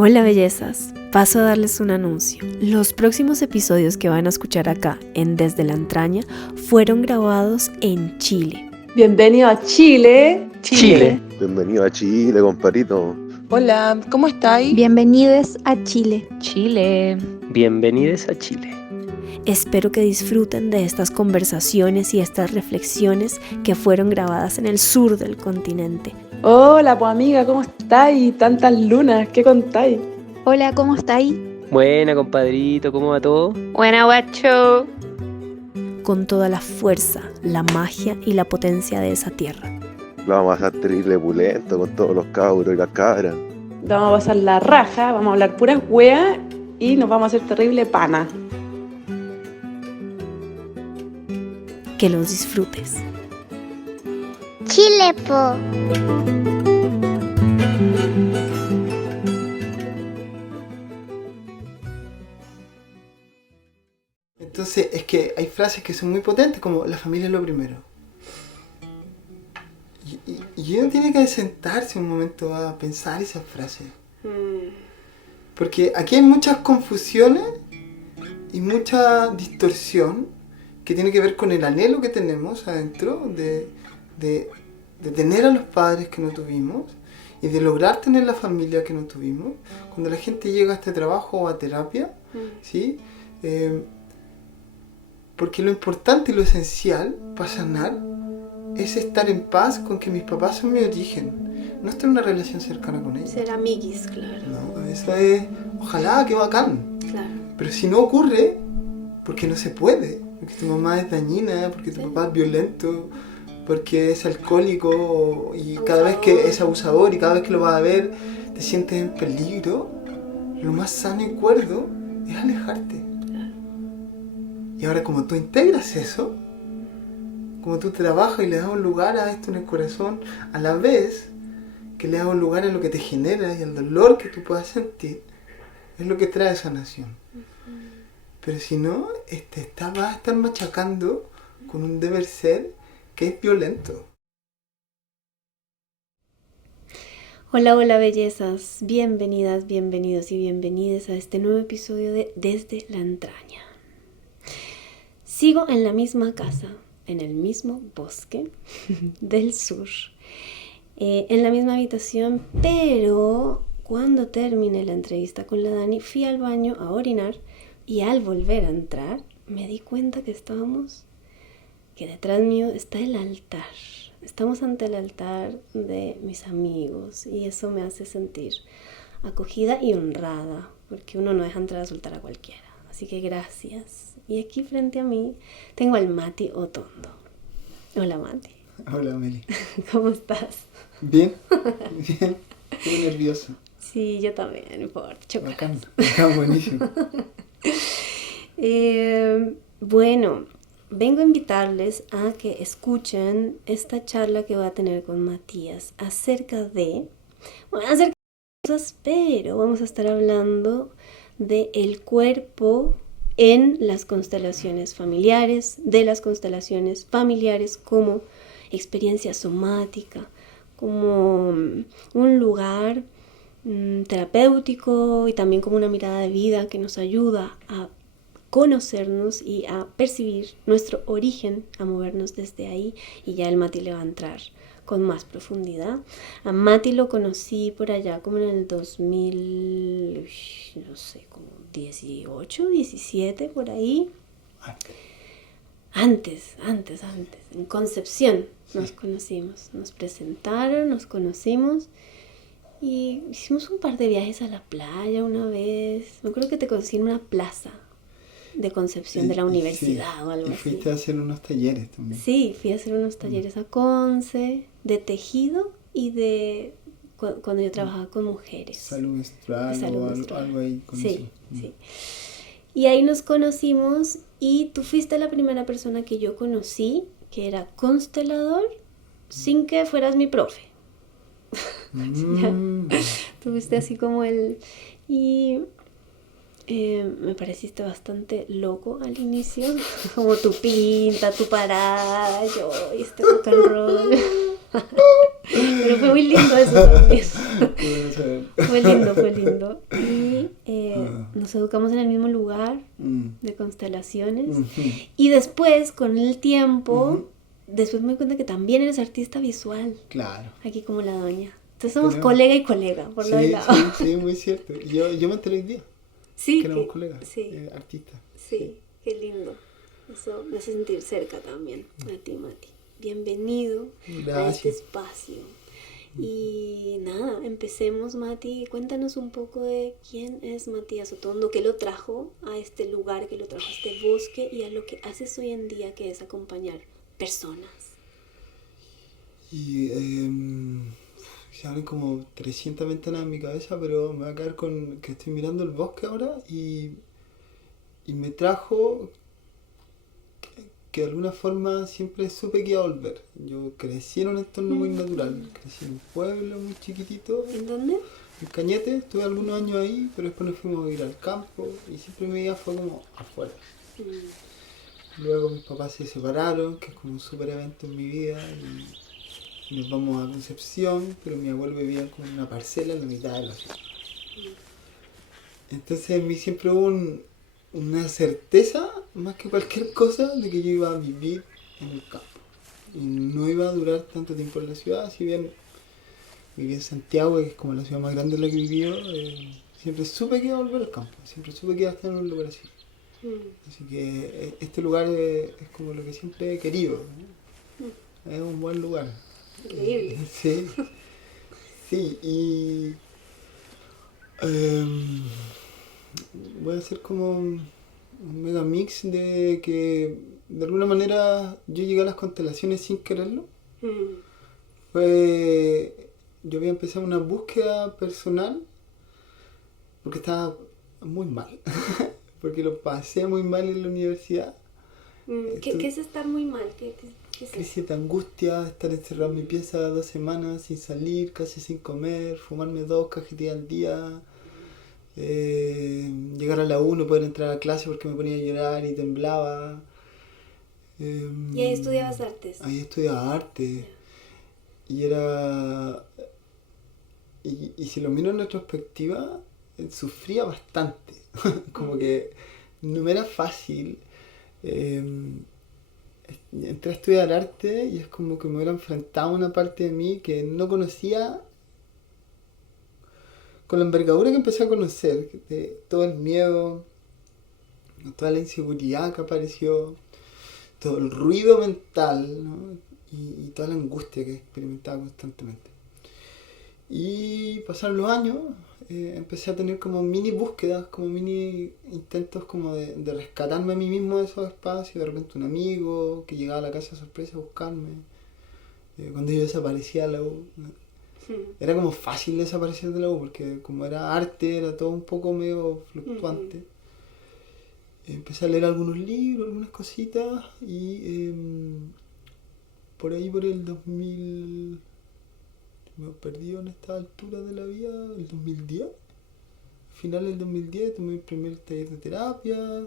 Hola bellezas, paso a darles un anuncio. Los próximos episodios que van a escuchar acá en Desde la Entraña fueron grabados en Chile. Bienvenido a Chile. Chile. Bienvenido a Chile, comparito. Hola, ¿cómo estáis? Bienvenidos a Chile. Chile. Bienvenidos a Chile. Espero que disfruten de estas conversaciones y estas reflexiones que fueron grabadas en el sur del continente. Hola, pues amiga, ¿cómo estáis? Tantas lunas, ¿qué contáis? Hola, ¿cómo estáis? Buena, compadrito, ¿cómo va todo? Buena, guacho. Con toda la fuerza, la magia y la potencia de esa tierra. Lo vamos a hacer terrible pulento con todos los cabros y las cabras. Vamos a pasar la raja, vamos a hablar puras weas y nos vamos a hacer terrible pana. Que los disfrutes. Chile, po. Entonces, es que hay frases que son muy potentes, como la familia es lo primero. Y uno tiene que sentarse un momento a pensar esas frases. Porque aquí hay muchas confusiones y mucha distorsión que tiene que ver con el anhelo que tenemos adentro de tener a los padres que no tuvimos y de lograr tener la familia que no tuvimos. Cuando la gente llega a este trabajo o a terapia, ¿sí? Porque lo importante y lo esencial para sanar es estar en paz con que mis papás son mi origen, no estar en una relación cercana con ellos. Ser amiguis, claro. No, eso es, ojalá, qué bacán. Claro. Pero si no ocurre, porque no se puede, porque tu mamá es dañina, porque tu papá es violento, porque es alcohólico y cada vez que es abusador y cada vez que lo vas a ver te sientes en peligro, lo más sano y cuerdo es alejarte. Y ahora como tú integras eso, como tú trabajas y le das un lugar a esto en el corazón, a la vez que le das un lugar a lo que te genera y al dolor que tú puedas sentir, es lo que trae sanación. Pero si no, vas a estar machacando con un deber ser que es violento. Hola, hola bellezas, bienvenidas, bienvenidos y bienvenidas a este nuevo episodio de Desde la Entraña. Sigo en la misma casa, en el mismo bosque del sur, en la misma habitación, pero cuando terminé la entrevista con la Dani fui al baño a orinar y al volver a entrar me di cuenta que detrás mío está el altar. Estamos ante el altar de mis amigos y eso me hace sentir acogida y honrada porque uno no deja entrar a soltar a cualquiera. Así que gracias. Y aquí frente a mí tengo al Mati Otondo. Hola Mati. Hola Meli. ¿Cómo estás? Bien, bien. Estoy nervioso. Sí, yo también, por chocolate. Bacán, buenísimo. Bueno, vengo a invitarles a que escuchen esta charla que voy a tener con Matías acerca de cosas, pero vamos a estar hablando del cuerpo en las constelaciones familiares, de las constelaciones familiares como experiencia somática, como un lugar terapéutico y también como una mirada de vida que nos ayuda a conocernos y a percibir nuestro origen, a movernos desde ahí, y ya el Mati le va a entrar con más profundidad. A Mati lo conocí por allá como en el 2000, no sé, como 18, 17, por ahí. Antes, en Concepción nos conocimos, nos presentaron, nos conocimos y hicimos un par de viajes a la playa una vez. Me acuerdo que te conocí en una plaza de Concepción de la universidad o algo así. Y fuiste a hacer unos talleres también. Sí, fui a hacer unos talleres a Conce de tejido y de cuando yo trabajaba con mujeres. Salud menstrual o algo ahí con sí, eso. Sí. Y ahí nos conocimos y tú fuiste la primera persona que yo conocí que era constelador sin que fueras mi profe. Tú fuiste así como el... Y me pareciste bastante loco al inicio, como tu pinta, tu parada, yo y este rock and roll. Pero fue muy lindo eso también. Qué bueno saber. Fue lindo. Y nos educamos en el mismo lugar de constelaciones. Y después, con el tiempo, después me di cuenta que también eres artista visual. Claro. Aquí como la doña. Entonces somos Tenemos- colega y colega, por los lados. Sí, muy cierto. Yo me enteré hoy día Sí, que éramos colegas, sí, artistas. sí, qué lindo. Eso me hace sentir cerca también a ti, Mati. Bienvenido a este Gracias. espacio. Y nada, empecemos, Mati. Cuéntanos un poco de quién es Matías Otondo, qué lo trajo a este lugar, qué lo trajo a este bosque y a lo que haces hoy en día, que es acompañar personas. Y se abren como 300 ventanas en mi cabeza, pero me va a quedar con que estoy mirando el bosque ahora y me trajo que de alguna forma siempre supe que iba a volver. Yo crecí en un entorno muy natural, crecí en un pueblo muy chiquitito, ¿En dónde? en Cañete, estuve algunos años ahí, pero después nos fuimos a ir al campo y siempre mi vida fue como afuera. Luego mis papás se separaron, que es como un súper evento en mi vida, y nos vamos a Concepción, pero mi abuelo vivía como en una parcela en la mitad de la ciudad. Entonces en mí siempre hubo una certeza, más que cualquier cosa, de que yo iba a vivir en el campo. Y no iba a durar tanto tiempo en la ciudad, si bien viví en Santiago, que es como la ciudad más grande en la que he vivido, siempre supe que iba a volver al campo, siempre supe que iba a estar en un lugar así. Así que este lugar es como lo que siempre he querido, ¿no? Es un buen lugar. Increíble. Sí, sí, y voy a hacer como un mega mix de que de alguna manera yo llegué a las constelaciones sin quererlo. Yo había empezado una búsqueda personal porque estaba muy mal, porque lo pasé muy mal en la universidad. ¿Qué es estar muy mal? ¿Qué es eso? Crisis de angustia, estar encerrado en mi pieza 2 semanas sin salir, casi sin comer, fumarme 2 cajetillas al día, llegar a la U, no poder entrar a clase porque me ponía a llorar y temblaba. ¿Y ahí estudiabas artes? Ahí estudiaba arte. Y era... Y si lo miro en retrospectiva, sufría bastante. Como que no me era fácil. Entré a estudiar arte y es como que me hubiera enfrentado a una parte de mí que no conocía con la envergadura que empecé a conocer, de todo el miedo, toda la inseguridad que apareció, todo el ruido mental, ¿no? y toda la angustia que experimentaba constantemente. Y pasaron los años, empecé a tener como mini búsquedas, como mini intentos como de rescatarme a mí mismo de esos espacios. De repente un amigo que llegaba a la casa de sorpresa a buscarme, cuando yo desaparecía de la U. Era como fácil desaparecer de la U porque como era arte, era todo un poco medio fluctuante. Empecé a leer algunos libros, algunas cositas y por ahí por el 2000... me perdí en esta altura de la vida, el 2010. Final del 2010 tomé mi primer taller de terapia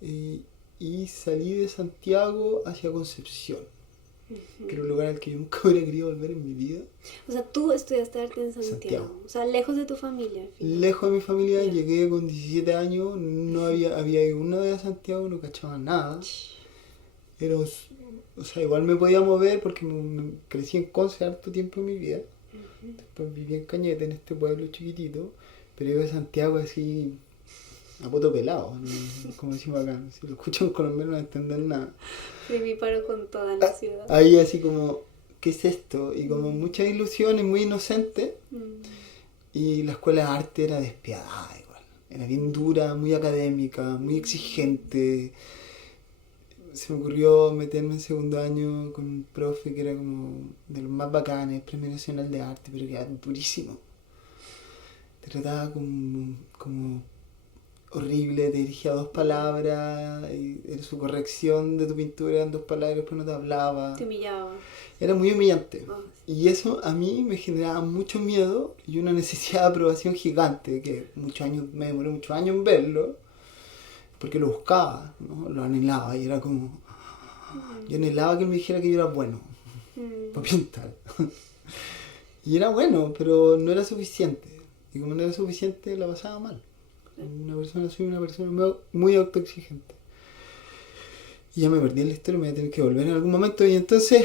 y salí de Santiago hacia Concepción, que era un lugar al que yo nunca hubiera querido volver en mi vida. O sea, tú estudiaste arte en Santiago. Santiago. O sea, lejos de tu familia. Al final. Lejos de mi familia, Ya. llegué con 17 años, no había ido una vez a Santiago, no cachaba nada. Era, o sea, igual me podía mover porque crecí en Conce harto tiempo en mi vida. Después viví en Cañete, en este pueblo chiquitito, pero iba a Santiago así a poto pelado, ¿no? Como decimos acá. Si lo escuchan en colombiano no entienden nada. Sí, me paro con toda la ciudad. Ahí así como, ¿qué es esto? Y como muchas ilusiones, muy inocente. Y la escuela de arte era despiadada igual. Era bien dura, muy académica, muy exigente. Se me ocurrió meterme en segundo año con un profe que era como de los más bacanes, Premio Nacional de Arte, pero que era durísimo. Te trataba como horrible, te dirigía 2 palabras, y su corrección de tu pintura eran 2 palabras, después no te hablaba. Te humillaba. Era muy humillante. Oh, Y eso a mí me generaba mucho miedo y una necesidad de aprobación gigante, que me demoré muchos años en verlo, porque lo buscaba, ¿no? Lo anhelaba y era como... Yo anhelaba que él me dijera que yo era bueno para pintar. Y era bueno, pero no era suficiente. Y como no era suficiente, la pasaba mal. Soy una persona muy autoexigente. Y ya me perdí en la historia, me voy a tener que volver en algún momento. Y entonces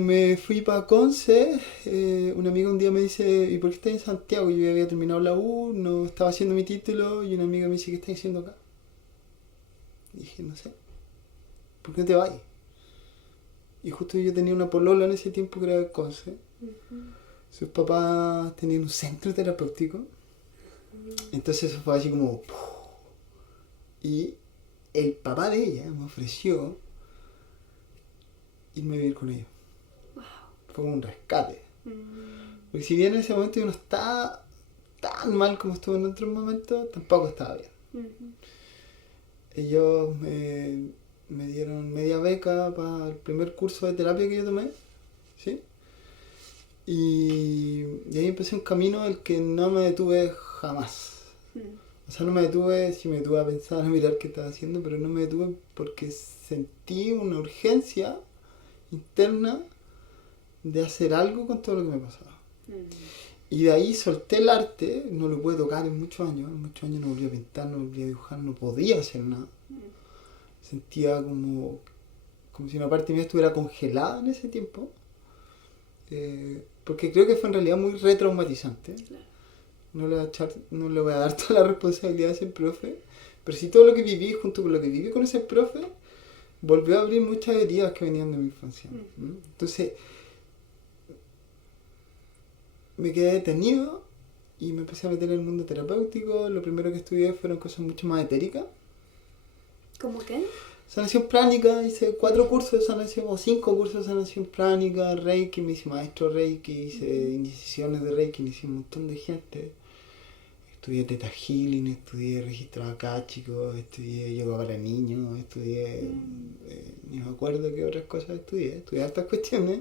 me fui para Conce. Un amigo un día me dice, ¿y por qué estás en Santiago? Yo ya había terminado la U, no estaba haciendo mi título. Y una amiga me dice, ¿qué estás haciendo acá? Y dije, no sé, ¿por qué no te vas? Y justo yo tenía una polola en ese tiempo que era de Conce. Sus papás tenían un centro terapéutico. Entonces eso fue así como... Y el papá de ella me ofreció irme a vivir con ellos. Fue como un rescate. Porque si bien en ese momento yo no estaba tan mal como estuve en otros momentos, tampoco estaba bien. Ellos me dieron media beca para el primer curso de terapia que yo tomé, ¿sí? Y ahí empecé un camino del que no me detuve jamás. O sea, no me detuve, sí me detuve a pensar, a mirar qué estaba haciendo, pero no me detuve porque sentí una urgencia interna de hacer algo con todo lo que me pasaba. Y de ahí solté el arte, no lo pude tocar en muchos años no volví a pintar, no volví a dibujar, no podía hacer nada. Sentía como si una parte mía estuviera congelada en ese tiempo. Porque creo que fue en realidad muy retraumatizante. No le voy a dar toda la responsabilidad a ese profe, pero sí todo lo que viví junto con lo que viví con ese profe volvió a abrir muchas heridas que venían de mi infancia. Entonces me quedé detenido y me empecé a meter en el mundo terapéutico. Lo primero que estudié fueron cosas mucho más etéricas. ¿Cómo qué? Sanación pránica, hice 4 cursos de sanación o 5 cursos de sanación pránica, Reiki, me hice maestro Reiki, hice iniciaciones de Reiki, me hice un montón de gente. Estudié Theta Healing, estudié registro akáshicos, estudié yoga para niños, estudié, ni me acuerdo qué otras cosas estudié hartas cuestiones.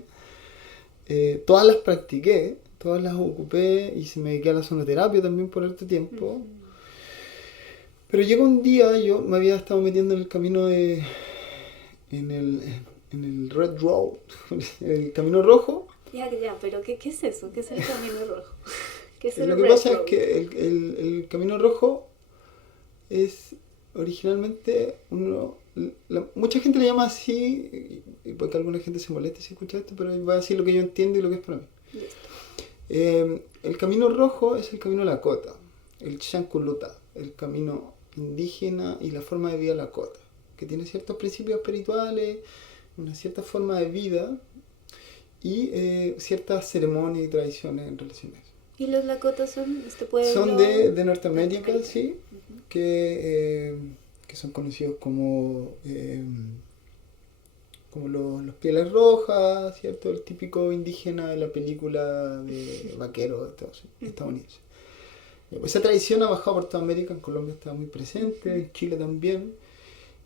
Todas las practiqué, todas las ocupé y se me dediqué a la sonoterapia también por harto tiempo. Pero llegó un día, yo me había estado metiendo en el camino en el Red Road, el camino rojo. Ya, pero ¿qué es eso? ¿Qué es el camino rojo? ¿Qué es Lo que pasa es que el camino rojo es originalmente mucha gente le llama así, y porque alguna gente se molesta si escucha esto, pero voy a decir lo que yo entiendo y lo que es para mí. El camino rojo es el camino Lakota, el Shankuluta, el camino indígena y la forma de vida Lakota, que tiene ciertos principios espirituales, una cierta forma de vida y ciertas ceremonias y tradiciones en relación a eso. ¿Y los Lakotas son este pueblo? Son de Norteamérica, sí, que son conocidos como los pieles rojas, ¿cierto? El típico indígena de la película de vaquero estadounidense. Esa tradición ha bajado por toda América, en Colombia está muy presente, en Chile también.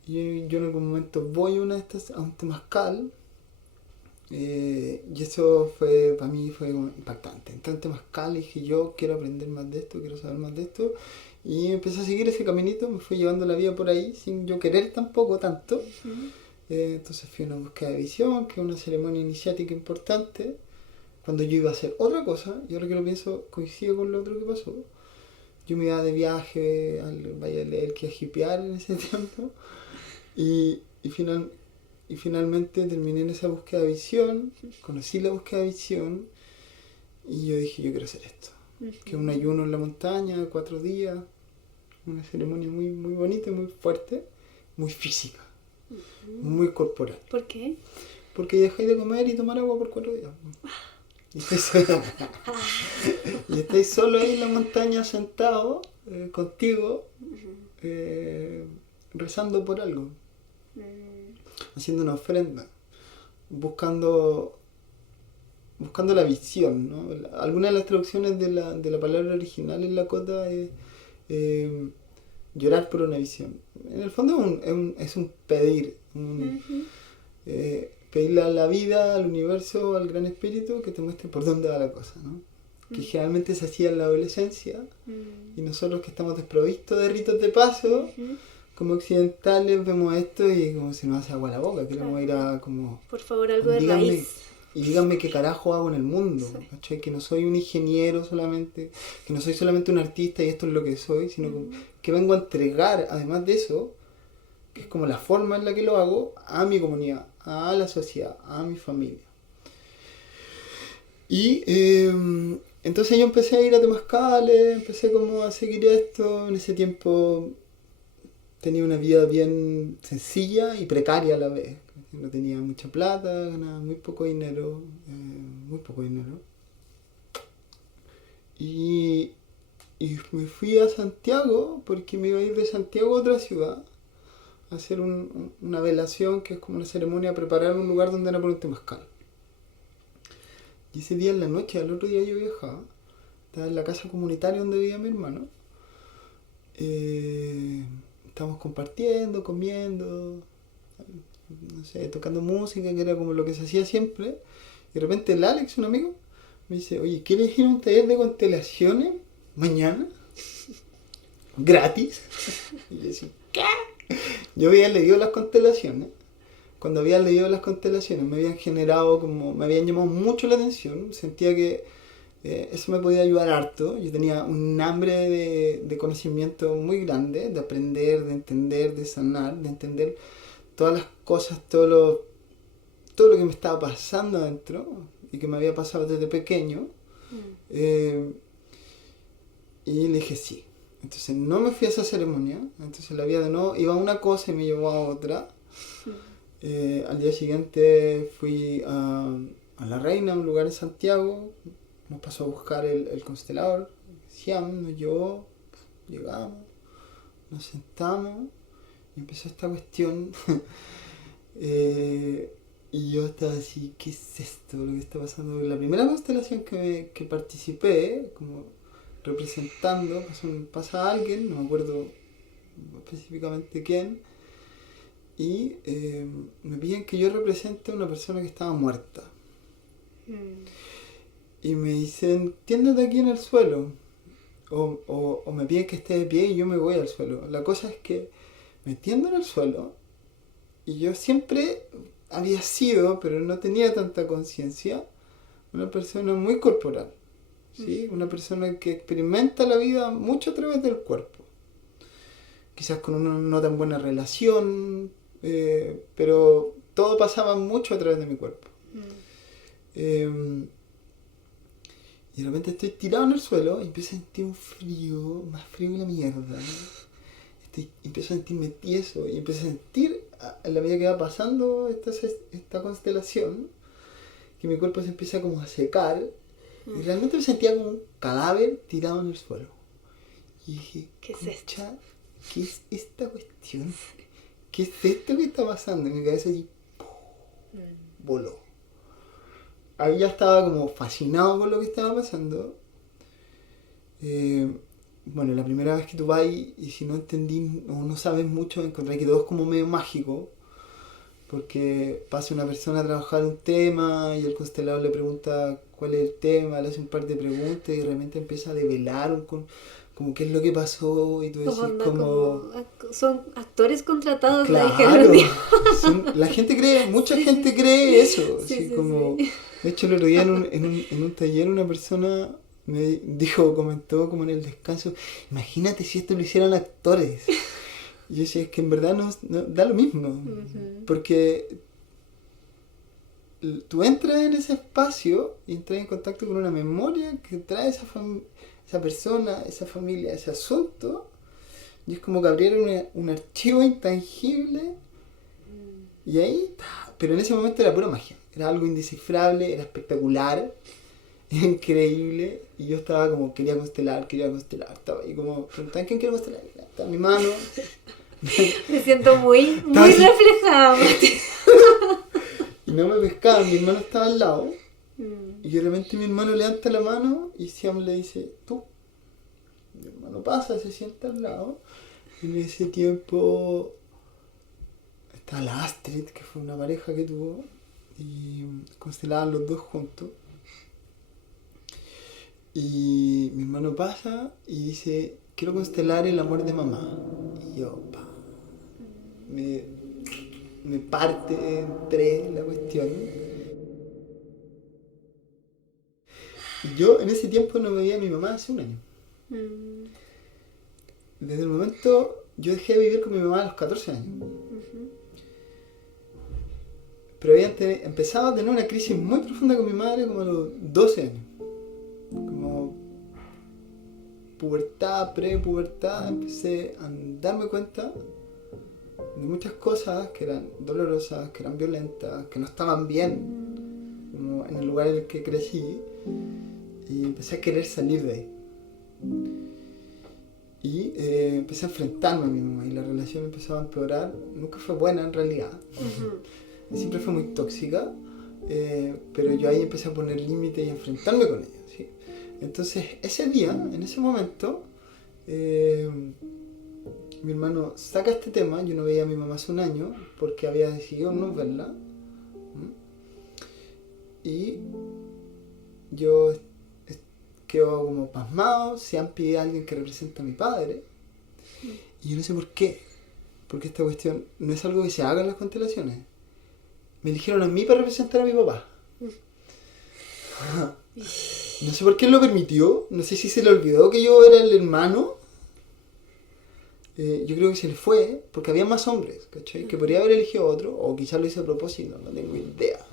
Y yo en algún momento voy a un temazcal. Y eso para mí fue impactante. Entré en temazcal y dije, yo quiero aprender más de esto, quiero saber más de esto. Y empecé a seguir ese caminito, me fui llevando la vida por ahí, sin yo querer tampoco tanto. Entonces fui a una búsqueda de visión, que es una ceremonia iniciática importante, cuando yo iba a hacer otra cosa, y ahora que lo pienso, coincide con lo otro que pasó. Yo me iba de viaje al Valle del Elqui a hipear en ese tiempo, y finalmente terminé en esa búsqueda de visión, conocí la búsqueda de visión, y yo dije, yo quiero hacer esto. Que es un ayuno en la montaña de 4 días, una ceremonia muy, muy bonita, muy fuerte, muy física, muy corporal. ¿Por qué? Porque dejáis de comer y tomar agua por 4 días. Y estáis solo ahí en la montaña sentado, contigo, rezando por algo, haciendo una ofrenda, buscando la visión, ¿no? Algunas de las traducciones de la palabra original en Lakota es llorar por una visión. En el fondo es un pedir, pedirle a la vida, al universo, al gran espíritu que te muestre por dónde va la cosa, ¿no? Que generalmente se hacía en la adolescencia, y nosotros que estamos desprovistos de ritos de paso, como occidentales, vemos esto y como se nos hace agua la boca, queremos ir a como... Por favor, algo de raíz. y díganme qué carajo hago en el mundo, ¿cachai? Que no soy un ingeniero solamente, que no soy solamente un artista y esto es lo que soy, sino que vengo a entregar, además de eso, que es como la forma en la que lo hago, a mi comunidad, a la sociedad, a mi familia. Y entonces yo empecé a ir a temazcales, empecé como a seguir esto. En ese tiempo tenía una vida bien sencilla y precaria a la vez. No tenía mucha plata, ganaba muy poco dinero, Y me fui a Santiago porque me iba a ir de Santiago a otra ciudad a hacer una velación, que es como una ceremonia, a preparar un lugar donde era por un temazcal. Y ese día en la noche, al otro día yo viajaba, estaba en la casa comunitaria donde vivía mi hermano. Estábamos compartiendo, comiendo, no sé, tocando música, que era como lo que se hacía siempre. Y de repente el Alex, un amigo, me dice, oye, ¿quieres ir a un taller de constelaciones mañana? ¿Gratis? Y yo decía, ¿qué? Yo había leído las constelaciones. Cuando había leído las constelaciones me habían generado como, me habían llamado mucho la atención. Sentía que eso me podía ayudar harto. Yo tenía un hambre de conocimiento muy grande, de aprender, de entender, de sanar, de entender todas las cosas, todo lo que me estaba pasando adentro y que me había pasado desde pequeño. Y le dije sí. Entonces no me fui a esa ceremonia. Entonces la vida de nuevo iba a una cosa y me llevó a otra. Al día siguiente fui a La Reina, un lugar en Santiago. Nos pasó a buscar el constelador. Siam nos llevó, llegamos, nos sentamos y empezó esta cuestión. Y yo estaba así, ¿qué es esto? Lo que está pasando. La primera constelación que participé, como representando, pasa a alguien, no me acuerdo específicamente quién, y me piden que yo represente a una persona que estaba muerta. Y me dicen, tiéndete aquí en el suelo. O me piden que esté de pie y yo me voy al suelo. La cosa es que me tiendo en el suelo y yo siempre había sido, pero no tenía tanta conciencia, una persona muy corporal. ¿Sí? Una persona que experimenta la vida mucho a través del cuerpo. Quizás con una no tan buena relación, pero todo pasaba mucho a través de mi cuerpo. Y de repente estoy tirado en el suelo y empiezo a sentir un frío, más frío que la mierda. Empiezo a sentirme tieso y empiezo a sentir en la medida que va pasando esta constelación que mi cuerpo se empieza como a secar y realmente me sentía como un cadáver tirado en el suelo. Y dije, ¿qué es esto? ¿Qué es esta cuestión? ¿Qué es esto que está pasando? Y mi cabeza así voló. Ahí ya estaba como fascinado con lo que estaba pasando. Bueno, la primera vez que tú vas y si no entendí o no sabes mucho, encontré que todo es como medio mágico. Porque pasa una persona a trabajar un tema y el constelador le pregunta cuál es el tema, le hace un par de preguntas y realmente empieza a develar como qué es lo que pasó y tú decís como... Son actores contratados, claro, la gente cree, mucha gente cree eso. Así como, de hecho el otro día en un taller una persona comentó como en el descanso, imagínate si esto lo hicieran actores. Y yo decía, es que en verdad no da lo mismo, porque tú entras en ese espacio y entras en contacto con una memoria que trae esa persona, esa familia, ese asunto, y es como que abrieron un archivo intangible, y ahí, pero en ese momento era pura magia, era algo indescifrable, era espectacular, era increíble, y yo estaba como, quería constelar, estaba ahí como, preguntaban, ¿quién quiere constelar? Estaba mi mano. Me siento muy reflejada. Y no me pescaban, mi hermano estaba al lado. Y de repente mi hermano levanta la mano y Siam le dice, tú. Mi hermano pasa, se sienta al lado. Y en ese tiempo está la Astrid, que fue una pareja que tuvo. Y constelaban los dos juntos. Y mi hermano pasa y dice, quiero constelar el amor de mamá. Y yo, me parte en tres la cuestión. yo en ese tiempo no veía a mi mamá hace un año. Desde el momento, yo dejé de vivir con mi mamá a los 14 años. Pero había empezado a tener una crisis muy profunda con mi madre como a los 12 años. Como pubertad, prepubertad, empecé a darme cuenta de muchas cosas que eran dolorosas, que eran violentas, que no estaban bien, como en el lugar en el que crecí, y empecé a querer salir de ahí. Y empecé a enfrentarme a mi mamá y la relación empezó a empeorar. Nunca fue buena en realidad. Siempre fue muy tóxica, pero yo ahí empecé a poner límites y a enfrentarme con ella, ¿sí? Entonces, ese día, en ese momento, mi hermano saca este tema. Yo no veía a mi mamá hace un año porque había decidido no verla. Y yo quedo como pasmado. Se han pedido a alguien que represente a mi padre. Y yo no sé por qué. Porque esta cuestión no es algo que se haga en las constelaciones. Me eligieron a mí para representar a mi papá. No sé por qué él lo permitió. No sé si se le olvidó que yo era el hermano. Yo creo que se le fue porque había más hombres, ¿cachai? Que podría haber elegido otro, o quizás lo hizo a propósito, no tengo idea.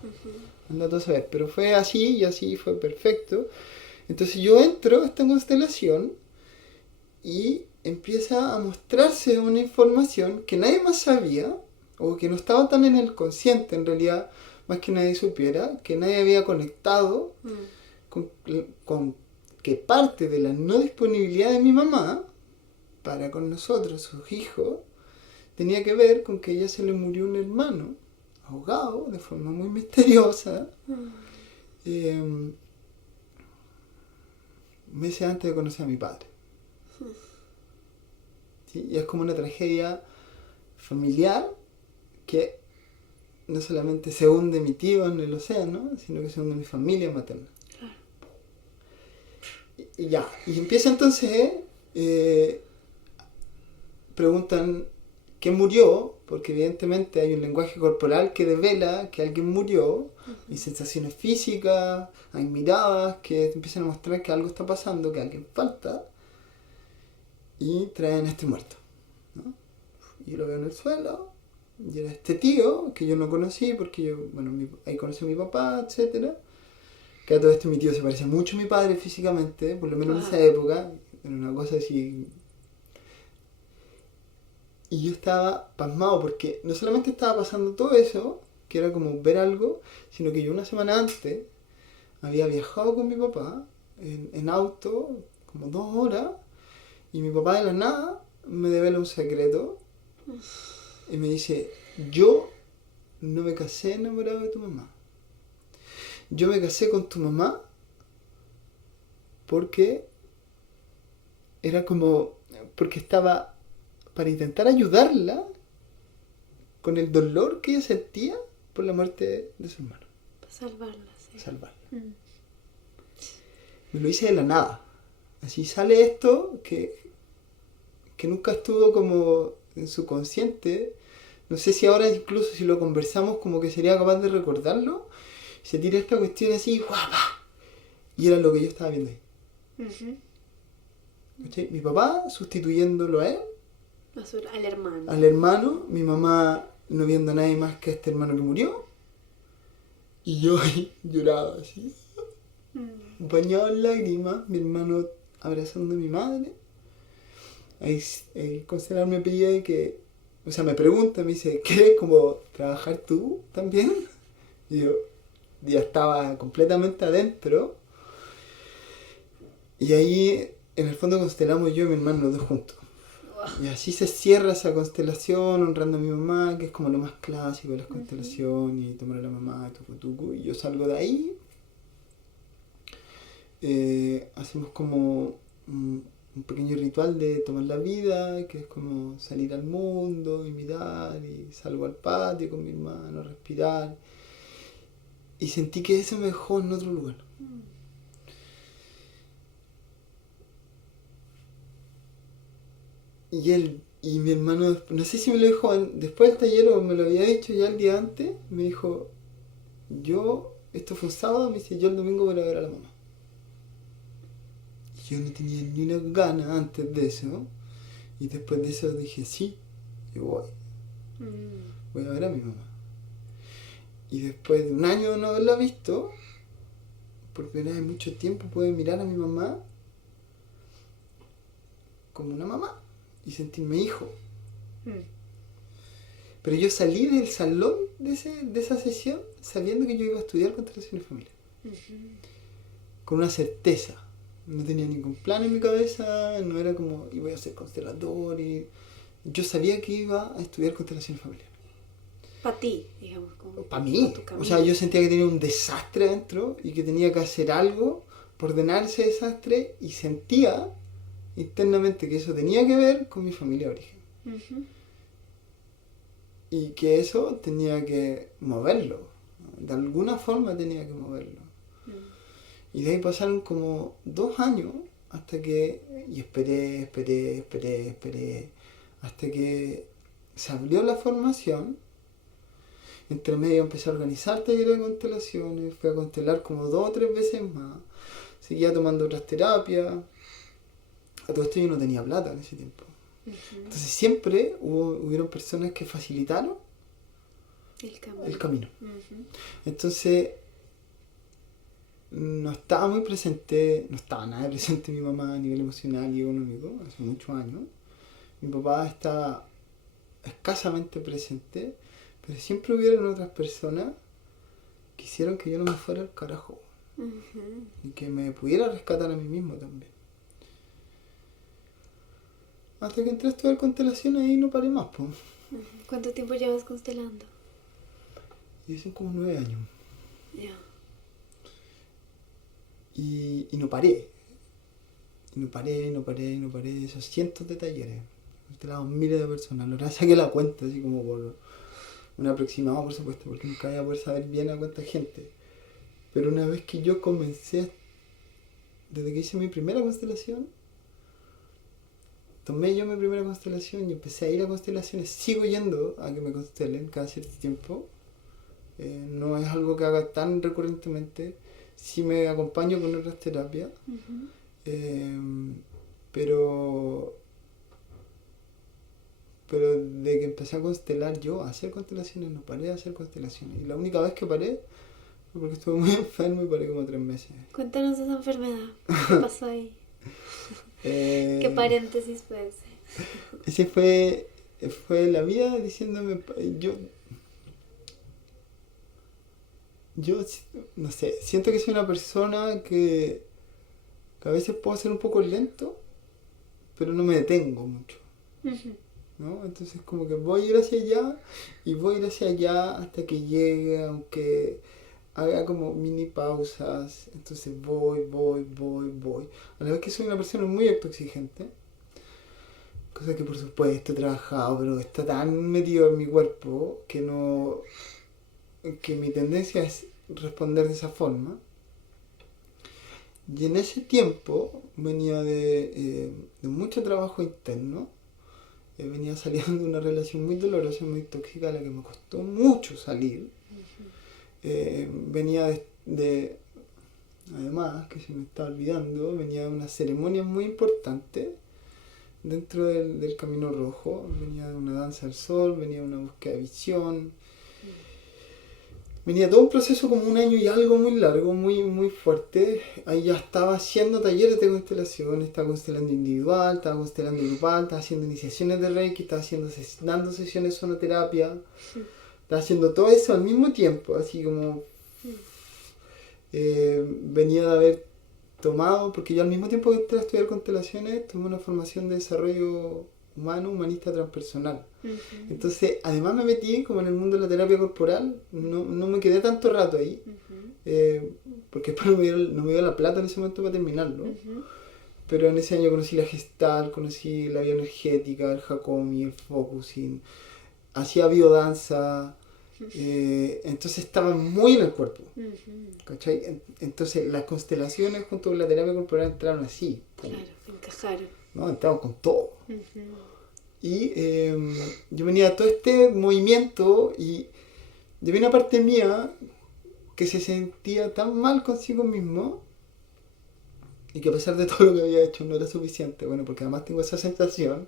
Anda todo a saber. Pero fue así y así fue perfecto. Entonces yo entro a esta constelación y empieza a mostrarse una información que nadie más sabía, o que no estaba tan en el consciente en realidad, más que nadie supiera, que nadie había conectado con que parte de la no disponibilidad de mi mamá para con nosotros, sus hijos, tenía que ver con que a ella se le murió un hermano ahogado de forma muy misteriosa meses antes de conocer a mi padre. ¿Sí? Y es como una tragedia familiar que no solamente se hunde mi tío en el océano, sino que se hunde mi familia materna. Claro. Y ya, y empieza entonces, preguntan qué murió, porque evidentemente hay un lenguaje corporal que devela que alguien murió, hay sensaciones físicas, hay miradas que empiezan a mostrar que algo está pasando, que alguien falta, y traen a este muerto, ¿no? Yo lo veo en el suelo, y era este tío que yo no conocí porque yo, bueno, ahí conocí a mi papá, etcétera. Que a todo esto mi tío se parece mucho a mi padre físicamente, por lo menos en esa época, era una cosa así. Y yo estaba pasmado porque no solamente estaba pasando todo eso, que era como ver algo, sino que yo una semana antes había viajado con mi papá en auto, como 2 horas, y mi papá de la nada me devela un secreto y me dice: yo no me casé enamorado de tu mamá. Yo me casé con tu mamá porque era como, porque estaba para intentar ayudarla con el dolor que ella sentía por la muerte de su hermano. Para salvarla, sí. Salvarla. Me lo hice de la nada. Así sale esto que nunca estuvo como en su consciente. No sé si ahora incluso si lo conversamos como que sería capaz de recordarlo. Se tira esta cuestión así, guapa. Y era lo que yo estaba viendo ahí. ¿Cachai? Mi papá sustituyéndolo a él. Al hermano. Al hermano, mi mamá no viendo a nadie más que a este hermano que murió. Y yo ahí lloraba así, bañado en lágrimas, mi hermano abrazando a mi madre. Ahí Constelar me pedía que, o sea, me pregunta, me dice: ¿quieres como trabajar tú también? Y yo ya estaba completamente adentro. Y ahí, en el fondo, constelamos yo y mi hermano los dos juntos. Y así se cierra esa constelación, honrando a mi mamá, que es como lo más clásico de las constelaciones, y tomar a la mamá, tucu. Y yo salgo de ahí. Hacemos como un pequeño ritual de tomar la vida, que es como salir al mundo y mirar, y salgo al patio con mi hermano a respirar. Y sentí que eso me dejó en otro lugar. Y mi hermano, no sé si me lo dijo después del taller o me lo había dicho ya el día antes, me dijo: esto fue un sábado, me dice, yo el domingo voy a ver a la mamá. yo no tenía ni una gana antes de eso. Y después de eso dije, sí, yo voy a ver a mi mamá. Y después de un año de no haberla visto, por primera vez en mucho tiempo pude mirar a mi mamá como una mamá y sentirme hijo. Pero yo salí del salón de esa sesión sabiendo que yo iba a estudiar constelaciones familiares. Con una certeza. No tenía ningún plan en mi cabeza, no era como, y voy a ser constelador. Yo sabía que iba a estudiar constelaciones familiares. Para ti, digamos. Para mí. O sea, yo sentía que tenía un desastre adentro y que tenía que hacer algo por ordenar ese desastre y sentía internamente que eso tenía que ver con mi familia de origen. Y que eso tenía que moverlo. De alguna forma tenía que moverlo. Y de ahí pasaron como 2 años hasta que... Y esperé, hasta que se abrió la formación. Entre medio empecé a organizar talleres de constelaciones, fui a constelar como 2 o 3 veces más. Seguía tomando otras terapias. A todo esto yo no tenía plata en ese tiempo. Entonces siempre hubieron personas que facilitaron el camino. Entonces no estaba nada presente mi mamá a nivel emocional y económico hace muchos años. Mi papá estaba escasamente presente, pero siempre hubieron otras personas que hicieron que yo no me fuera al carajo. Y que me pudiera rescatar a mí mismo también. Hasta que entré a estudiar constelaciones y no paré más, pues. ¿Cuánto tiempo llevas constelando? Y son como 9 años. Ya. Y no paré. No paré. Esos cientos de talleres. He constelado miles de personas. La verdad saqué la cuenta, así como por un aproximado, por supuesto, porque nunca voy a poder saber bien a cuánta gente. Pero una vez que yo comencé, desde que hice mi primera constelación, tomé yo mi primera constelación y empecé a ir a constelaciones. Sigo yendo a que me constelen cada cierto tiempo. No es algo que haga tan recurrentemente. Sí me acompaño con otras terapias. Pero de que empecé a constelar yo, a hacer constelaciones, no paré de hacer constelaciones. Y la única vez que paré fue porque estuve muy enfermo y paré como 3 meses. Cuéntanos de esa enfermedad. ¿Qué pasó ahí? ¿Qué paréntesis fue ese? Ese fue la vida diciéndome, yo no sé, siento que soy una persona que a veces puedo ser un poco lento, pero no me detengo mucho. ¿No? Entonces como que voy a ir hacia allá y voy a ir hacia allá hasta que llegue, aunque haga como mini pausas. Entonces voy. A la vez que soy una persona muy autoexigente, cosa que por supuesto he trabajado, pero está tan metido en mi cuerpo que mi tendencia es responder de esa forma. Y en ese tiempo venía de mucho trabajo interno. Venía saliendo de una relación muy dolorosa, muy tóxica, a la que me costó mucho salir. Venía de además, que se me está olvidando, venía de una ceremonia muy importante dentro del Camino Rojo. Venía de una danza del sol, venía de una búsqueda de visión. Venía todo un proceso como 1 año y algo muy largo, muy fuerte. Ahí ya estaba haciendo talleres de constelación, estaba constelando individual, estaba constelando grupal, estaba haciendo iniciaciones de Reiki, estaba dando sesiones de sonoterapia. Estaba haciendo todo eso al mismo tiempo, así como venía de haber tomado, porque yo al mismo tiempo que entré a estudiar constelaciones, tomé una formación de desarrollo humano, humanista transpersonal. Entonces, además me metí como en el mundo de la terapia corporal, no me quedé tanto rato ahí, porque después no me dio la plata en ese momento para terminarlo. Pero en ese año conocí la Gestalt, conocí la bioenergética, el Hakomi, el Focusing, hacía biodanza, entonces estaba muy en el cuerpo. ¿Cachai? Entonces las constelaciones junto con la terapia corporal entraron así. ¡Pum! Claro, encajaron. ¿No? Entraron con todo. Y yo venía a todo este movimiento y yo vi una parte mía que se sentía tan mal consigo mismo y que a pesar de todo lo que había hecho no era suficiente. Bueno, porque además tengo esa sensación,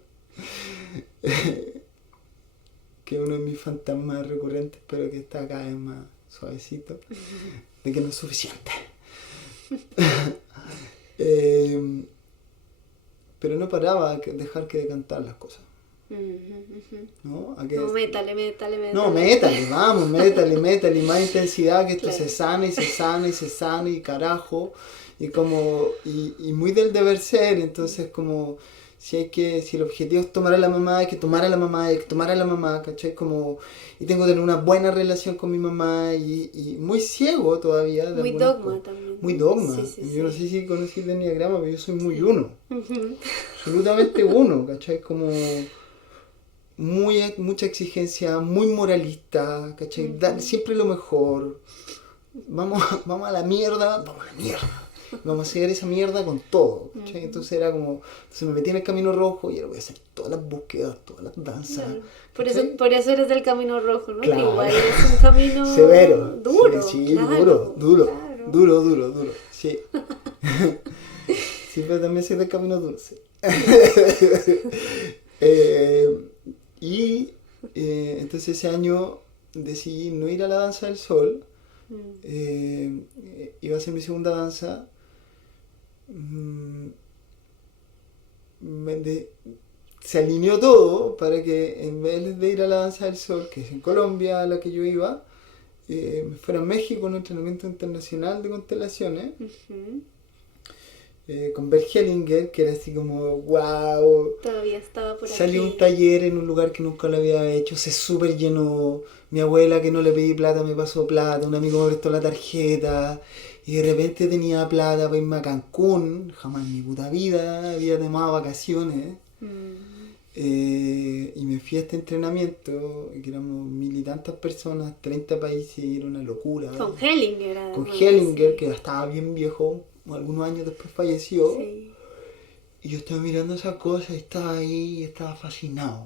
que uno de mis fantasmas recurrentes, pero que está cada vez más suavecito, de que no es suficiente. Pero no paraba de dejar que decantar las cosas. ¿No? No, métale. No, métale, vamos, métale, más intensidad, que esto se sana y carajo, y como, y muy del deber ser. Entonces como, si el objetivo es tomar a la mamá, hay que tomar a la mamá, ¿cachai? Como, y tengo que tener una buena relación con mi mamá, y muy ciego todavía. Muy dogma también. Muy dogma. Sí. Yo no sé si conocí el enneagrama, pero yo soy muy uno. Absolutamente uno, ¿cachai? Como mucha exigencia, muy moralista, ¿cachai? Siempre lo mejor. Vamos a la mierda. Vamos a hacer esa mierda con todo, ¿cachai? Entonces era como, me metí en el camino rojo y ahora voy a hacer todas las búsquedas, todas las danzas. Claro. Por eso eres del camino rojo, ¿no? Claro. Que igual es un camino severo. Duro. Sí, claro, duro. Claro. Duro, sí. Sí, pero también soy del camino dulce. Entonces ese año decidí no ir a la danza del sol. Iba a ser mi segunda danza. Se alineó todo para que en vez de ir a la danza del sol, que es en Colombia a la que yo iba, me fuera a México a un entrenamiento internacional de constelaciones. Con Bert Hellinger, que era así como wow. Todavía estaba por Salió aquí. un taller en un lugar que nunca lo había hecho, se súper llenó. Mi abuela, que no le pedí plata, me pasó plata. Un amigo me prestó la tarjeta y de repente tenía plata para irme a Cancún. Jamás en mi puta vida había tomado vacaciones. Y me fui a este entrenamiento, que éramos 1000 y tantas personas, 30 países, y era una locura. Con Hellinger, además. Con Hellinger, que ya estaba bien viejo, algunos años después falleció. Sí. Y yo estaba mirando esas cosas y estaba ahí y estaba fascinado.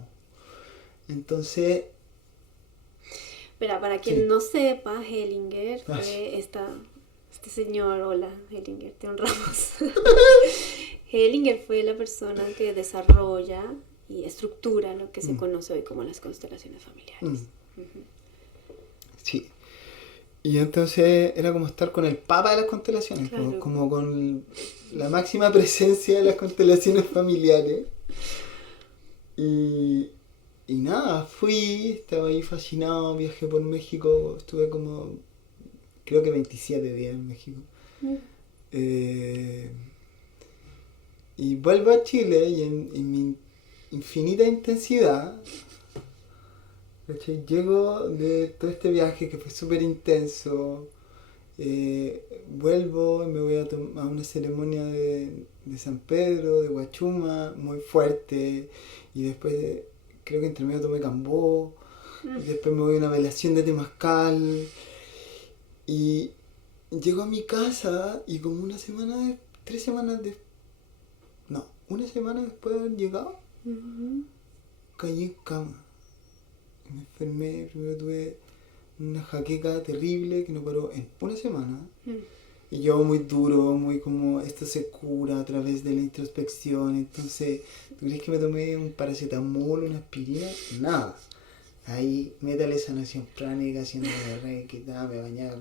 Entonces... Pero para quien Sí. no sepa, Hellinger Ah, fue este señor, hola, Hellinger, te honramos. Hellinger fue la persona que desarrolla y estructura lo que se conoce hoy como las constelaciones familiares. Sí. Y entonces era como estar con el papa de las constelaciones, Claro. como con la máxima presencia de las constelaciones familiares. Y nada, fui, estaba ahí fascinado, viajé por México, estuve como, creo que 27 días en México. Y vuelvo a Chile y en mi infinita intensidad, ¿cachai? Llego de todo este viaje que fue súper intenso, vuelvo y me voy a una ceremonia de San Pedro, de Huachuma, muy fuerte, y después creo que entre medio tomé cambó, y después me voy a una velación de temazcal, y llego a mi casa y como una semana después de haber llegado, caí en cama. Me enfermé, primero tuve una jaqueca terrible que no paró en una semana. Y yo muy duro, muy como esto se cura a través de la introspección. Entonces, ¿tú crees que me tomé un paracetamol, una aspirina? Nada. Ahí, métale sanación pránica, haciendo reiki, me bañaba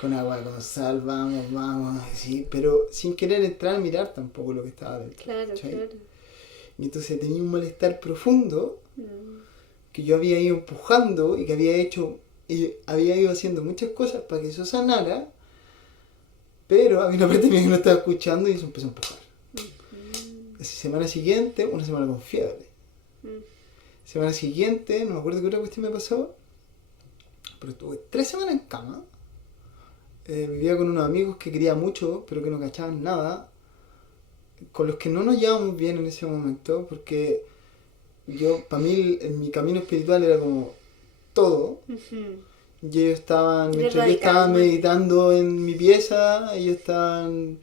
con agua con sal, vamos, así. Pero sin querer entrar a mirar tampoco lo que estaba dentro. Claro, ¿cachai? claro. Y entonces tenía un malestar profundo que yo había ido empujando y que había ido haciendo muchas cosas para que eso sanara, pero había una parte mía que no estaba escuchando y eso empezó a empujar. La semana siguiente, una semana con fiebre. Semana siguiente, no me acuerdo qué otra cuestión me pasó, pero estuve 3 semanas en cama. Vivía con unos amigos que quería mucho, pero que no cachaban nada, con los que no nos llevábamos bien en ese momento, porque para mí, en mi camino espiritual era como todo. Y ellos estaban, mientras yo estaba meditando en mi pieza, ellos estaban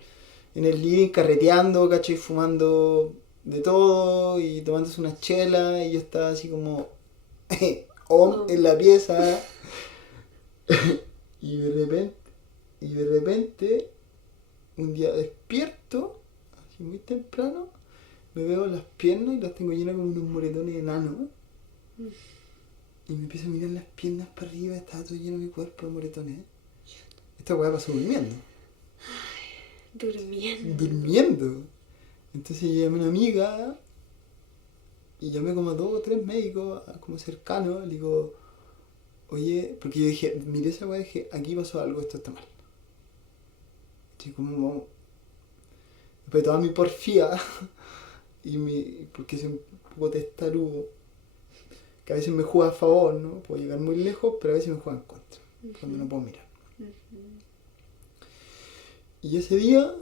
en el living carreteando, ¿cachai? Fumando de todo y tomándose unas chelas, y yo estaba así como en la pieza. y de repente un día despierto, así muy temprano, me veo las piernas y las tengo llenas como unos moretones enanos. Y me empiezo a mirar las piernas para arriba, estaba todo lleno de mi cuerpo de moretones. Esta weá pasó durmiendo. Durmiendo. Entonces yo llamé a una amiga y llamé como a 2 o 3 médicos como cercanos. Le digo, oye, porque yo dije, miré esa weá y dije, aquí pasó algo, esto está mal. Así como, después de toda mi porfía porque soy un poco testarudo, que a veces me juega a favor, ¿no? Puedo llegar muy lejos, pero a veces me juega en contra, cuando no puedo mirar. Y ese día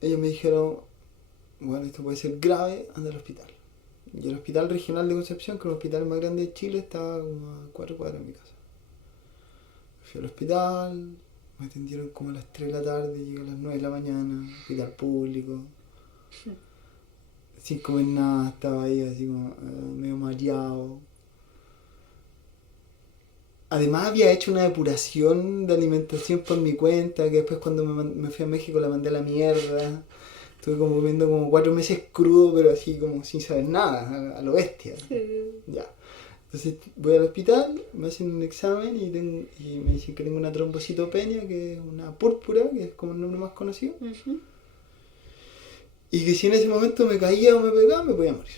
ellos me dijeron, bueno, esto puede ser grave, anda al hospital. Y el hospital regional de Concepción, que es el hospital más grande de Chile, estaba como a 4 cuadras de mi casa. Fui al hospital, me atendieron como a las 3 de la tarde, llegué a las 9 de la mañana, hospital público. Sin comer nada, estaba ahí así como medio mareado. Además había hecho una depuración de alimentación por mi cuenta, que después cuando me fui a México la mandé a la mierda. Estuve como comiendo como 4 meses crudo, pero así como sin saber nada, a lo bestia. Ya. Entonces voy al hospital, me hacen un examen y me dicen que tengo una trombocitopenia, que es una púrpura, que es como el nombre más conocido. Y que si en ese momento me caía o me pegaba, me podía morir.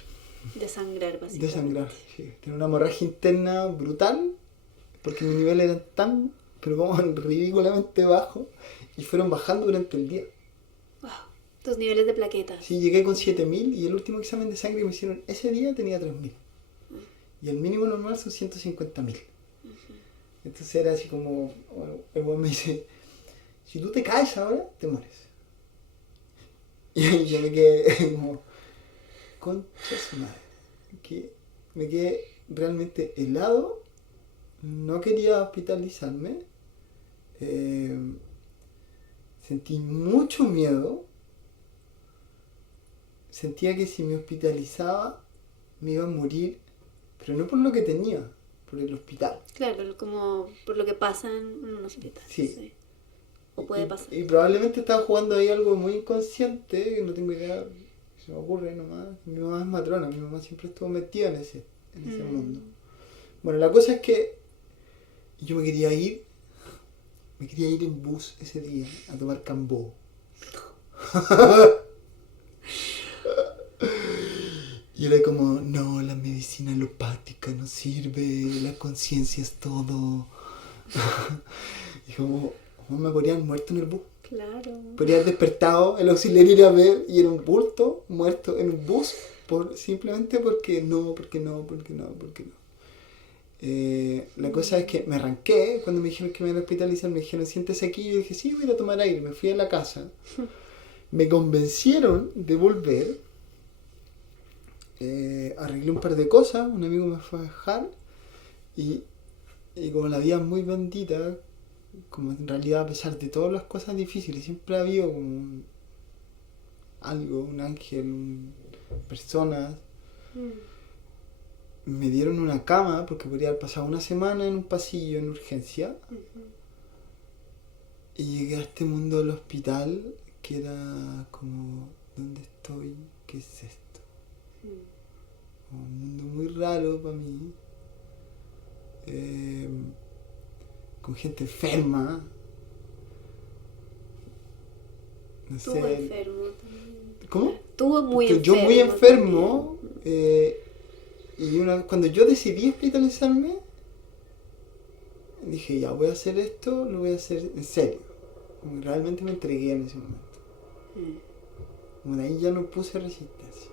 Desangrar, básicamente. Desangrar, sí. Tenía una hemorragia interna brutal, porque mis niveles eran tan, pero como ridículamente bajos, y fueron bajando durante el día. Wow, tus niveles de plaquetas. Sí, llegué con 7000 y el último examen de sangre que me hicieron ese día tenía 3000. Y el mínimo normal son 150.000. Entonces era así como, el weón me dice, si tú te caes ahora, te mueres. Y yo me quedé como, concha su madre. Que me quedé realmente helado. No quería hospitalizarme. Sentí mucho miedo. Sentía que si me hospitalizaba me iba a morir, pero no por lo que tenía, por el hospital. Claro, como por lo que pasa en un hospital. Sí. O puede pasar. Y probablemente estaba jugando ahí algo muy inconsciente, que no tengo idea, se me ocurre nomás. Mi mamá es matrona, mi mamá siempre estuvo metida en ese mundo. Bueno, la cosa es que yo me quería ir en bus ese día a tomar Cambó. Y era como, no, la medicina alopática no sirve, la conciencia es todo. Y como me podría haber muerto en el bus. Claro. Podría haber despertado, el auxiliar ir a ver y era un bulto muerto en un bus simplemente porque no. La cosa es que me arranqué cuando me dijeron que me iban a hospitalizar, me dijeron siéntese aquí, y yo dije sí, voy a ir a tomar aire, me fui a la casa. Me convencieron de volver, arreglé un par de cosas, un amigo me fue a dejar y como la vida es muy bendita, como en realidad a pesar de todas las cosas difíciles siempre ha habido como un ángel, personas. Me dieron una cama porque podría haber pasado una semana en un pasillo en urgencia. Y llegué a este mundo del hospital que era como, ¿dónde estoy? ¿Qué es esto? Como un mundo muy raro para mí. Con gente enferma. No Estuvo sé. enfermo también. ¿Cómo? Estuvo muy porque enfermo. Yo muy enfermo. Y cuando yo decidí hospitalizarme, dije, ya voy a hacer esto, lo voy a hacer en serio. Como realmente me entregué en ese momento. Como de ahí ya no puse resistencia.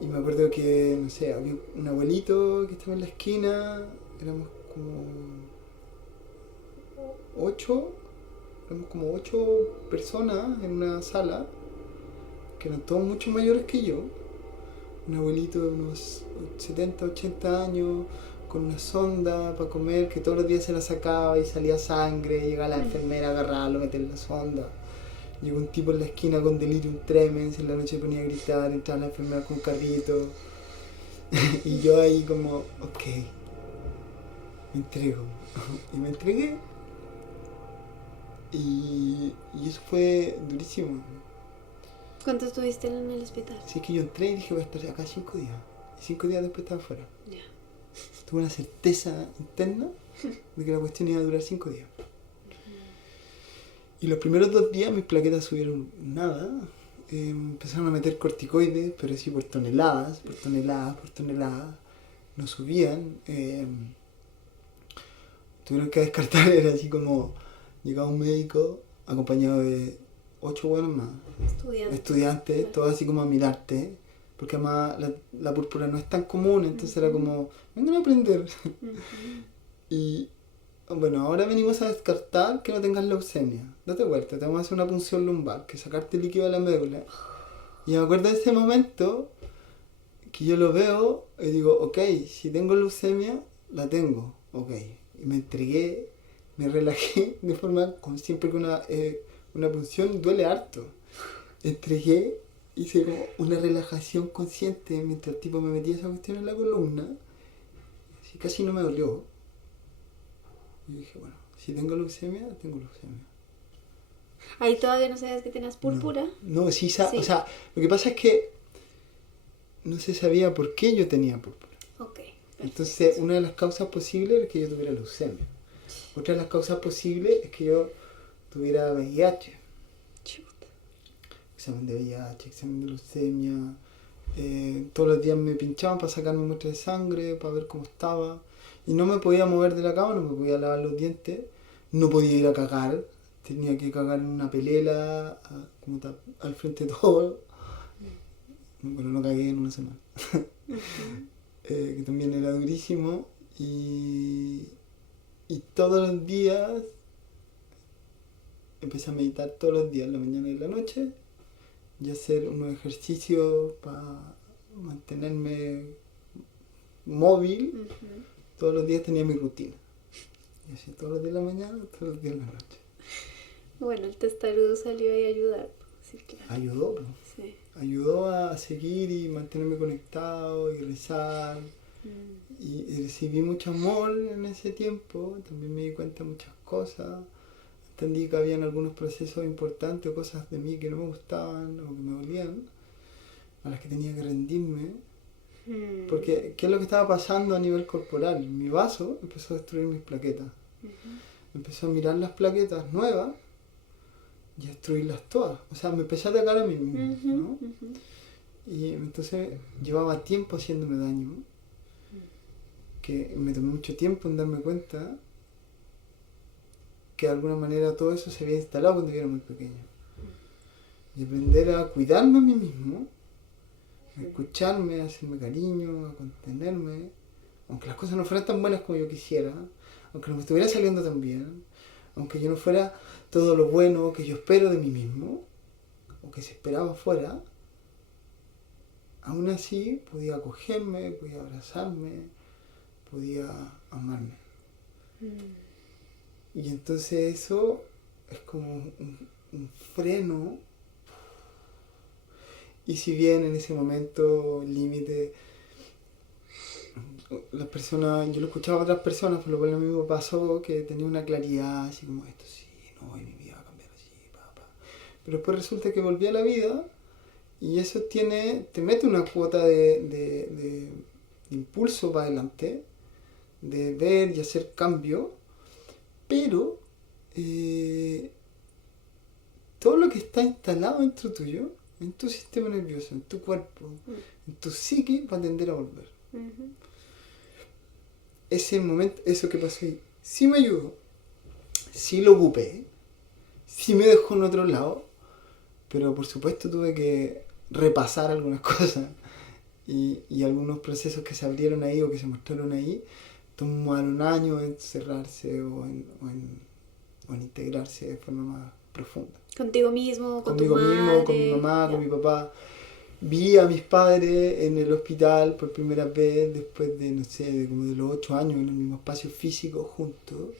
Y me acuerdo que, no sé, había un abuelito que estaba en la esquina, éramos como 8 personas en una sala, que eran todos mucho mayores que yo. Un abuelito de unos 70, 80 años, con una sonda para comer, que todos los días se la sacaba y salía sangre, llegaba la enfermera a agarrarlo, meterle la sonda. Llegó un tipo en la esquina con delirium tremens, en la noche ponía a gritar, entraba la enfermera con un carrito. Y yo ahí como, ok. me entrego. Y me entregué. Y eso fue durísimo. ¿Cuánto estuviste en el hospital? Así que yo entré y dije, voy a estar acá 5 días. Y 5 días después estaba afuera. Ya. Tuve una certeza interna de que la cuestión iba a durar 5 días. Y los primeros 2 días mis plaquetas subieron nada. Empezaron a meter corticoides, pero sí por toneladas. No subían. Tuvieron que descartar, era así como llegaba un médico acompañado de 8 buenos más. Estudiantes, todos así como a mirarte. Porque además la púrpura no es tan común, entonces era como, vengan a aprender. Y bueno, ahora venimos a descartar que no tengas leucemia. Date vuelta, te vamos a hacer una punción lumbar, que sacarte líquido de la médula. Y me acuerdo de ese momento que yo lo veo y digo, ok, si tengo leucemia, la tengo, ok. Y me entregué, me relajé de forma, como siempre que una punción duele harto. Entregué, hice como una relajación consciente mientras el tipo me metía esa cuestión en la columna. Así casi no me dolió. Y dije, bueno, si tengo leucemia, tengo leucemia. Ahí todavía no sabías que tenías púrpura. No, sí. O sea, lo que pasa es que no se sabía por qué yo tenía púrpura. Ok. Perfecto. Entonces, una de las causas posibles es que yo tuviera leucemia. Otra de las causas posibles es que yo tuviera VIH. Chuta. Examen de VIH, examen de leucemia. Todos los días me pinchaban para sacarme muestras de sangre, para ver cómo estaba. Y no me podía mover de la cama, no me podía lavar los dientes, no podía ir a cagar. Tenía que cagar en una pelela, como al frente de todo. Bueno, no cagué en una semana. Que también era durísimo. Y todos los días empecé a meditar todos los días, en la mañana y en la noche, y hacer unos ejercicios para mantenerme móvil. Todos los días tenía mi rutina. Y así todos los días en la mañana, todos los días en la noche. Bueno, el testarudo salió ahí a ayudar. Sí, claro. Ayudó, ¿no? Sí. Ayudó a seguir y mantenerme conectado y rezar. Y recibí mucho amor en ese tiempo. También me di cuenta de muchas cosas. Entendí que habían algunos procesos importantes o cosas de mí que no me gustaban o que me dolían, a las que tenía que rendirme. Porque, ¿qué es lo que estaba pasando a nivel corporal? Mi vaso empezó a destruir mis plaquetas. Empezó a mirar las plaquetas nuevas y a destruirlas todas. O sea, me empecé a atacar a mí mismo, ¿no? Y entonces llevaba tiempo haciéndome daño, que me tomé mucho tiempo en darme cuenta que de alguna manera todo eso se había instalado cuando yo era muy pequeño. Y aprender a cuidarme a mí mismo, a escucharme, a hacerme cariño, a contenerme, aunque las cosas no fueran tan buenas como yo quisiera, aunque no me estuviera saliendo tan bien, aunque yo no fuera todo lo bueno que yo espero de mí mismo, o que se esperaba fuera, aún así podía acogerme, podía abrazarme, podía amarme. Y entonces eso es como un freno. Y si bien en ese momento límite, las personas, yo lo escuchaba a otras personas, por lo cual a mí me pasó que tenía una claridad así como esto sí, no, y mi vida va a cambiar así, pa. Pero después resulta que volví a la vida y eso te mete una cuota de impulso para adelante, de ver y hacer cambio, pero todo lo que está instalado dentro tuyo, en tu sistema nervioso, en tu cuerpo, en tu psique, va a tender a volver. Ese momento, eso que pasó ahí, sí me ayudó, sí lo ocupé, sí me dejó en otro lado, pero por supuesto tuve que repasar algunas cosas y algunos procesos que se abrieron ahí o que se mostraron ahí tomaron años en cerrarse o en integrarse de forma más profunda. Contigo mismo, con Conmigo tu madre. mismo, con mi mamá, con mi papá. Vi a mis padres en el hospital por primera vez después de, no sé, como de los 8 años en el mismo espacio físico juntos.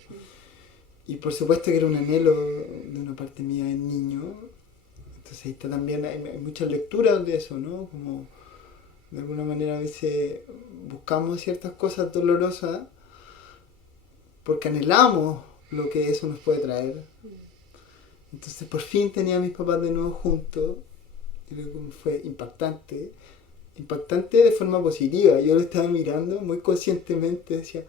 Y por supuesto que era un anhelo de una parte mía de niño. Entonces ahí está también, hay muchas lecturas de eso, ¿no? Como de alguna manera a veces buscamos ciertas cosas dolorosas porque anhelamos lo que eso nos puede traer. Entonces por fin tenía a mis papás de nuevo juntos, y creo que fue impactante de forma positiva. Yo lo estaba mirando muy conscientemente, decía,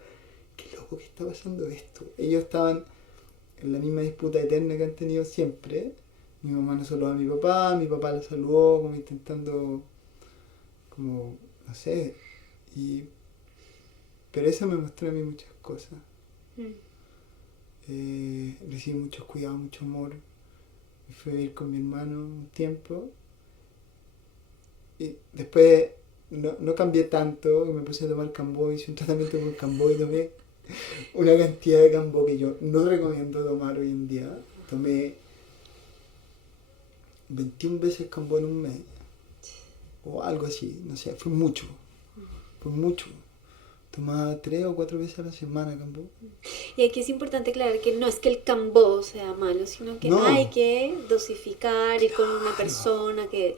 qué loco que está pasando esto. Ellos estaban en la misma disputa eterna que han tenido siempre. Mi mamá no saludó a mi papá lo saludó como intentando, como, no sé, pero eso me mostró a mí muchas cosas. Recibí muchos cuidados, mucho amor. Me fui a vivir con mi hermano un tiempo. Y después no cambié tanto, me puse a tomar Cambó, hice un tratamiento con Cambó y tomé una cantidad de Cambó que yo no recomiendo tomar hoy en día. Tomé 21 veces Cambó en un mes, o algo así, no sé, fue mucho. Tomaba 3 o 4 veces a la semana Cambó. Y aquí es importante aclarar que no es que el Cambó sea malo, sino que hay que dosificar, ir con una persona que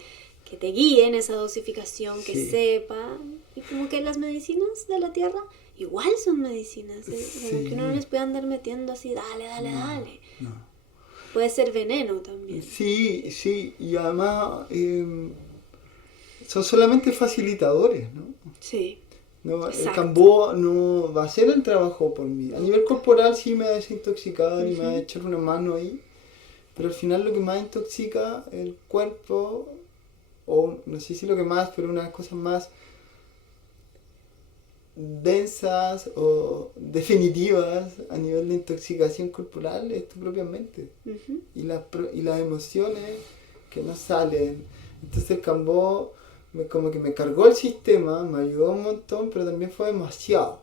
te guíe en esa dosificación, que sepa. Y como que las medicinas de la tierra igual son medicinas, como que uno no les puede andar metiendo así, dale. No. Puede ser veneno también. Sí, y además son solamente facilitadores, ¿no? Sí. No, el Cambó no va a hacer el trabajo por mí. A nivel corporal sí me va a desintoxicar y me va a echar una mano ahí, pero al final lo que más intoxica el cuerpo, o no sé si lo que más, pero unas cosas más densas o definitivas a nivel de intoxicación corporal es tu propia mente. Y las emociones que no salen. Entonces el Cambó como que me cargó el sistema, me ayudó un montón, pero también fue demasiado.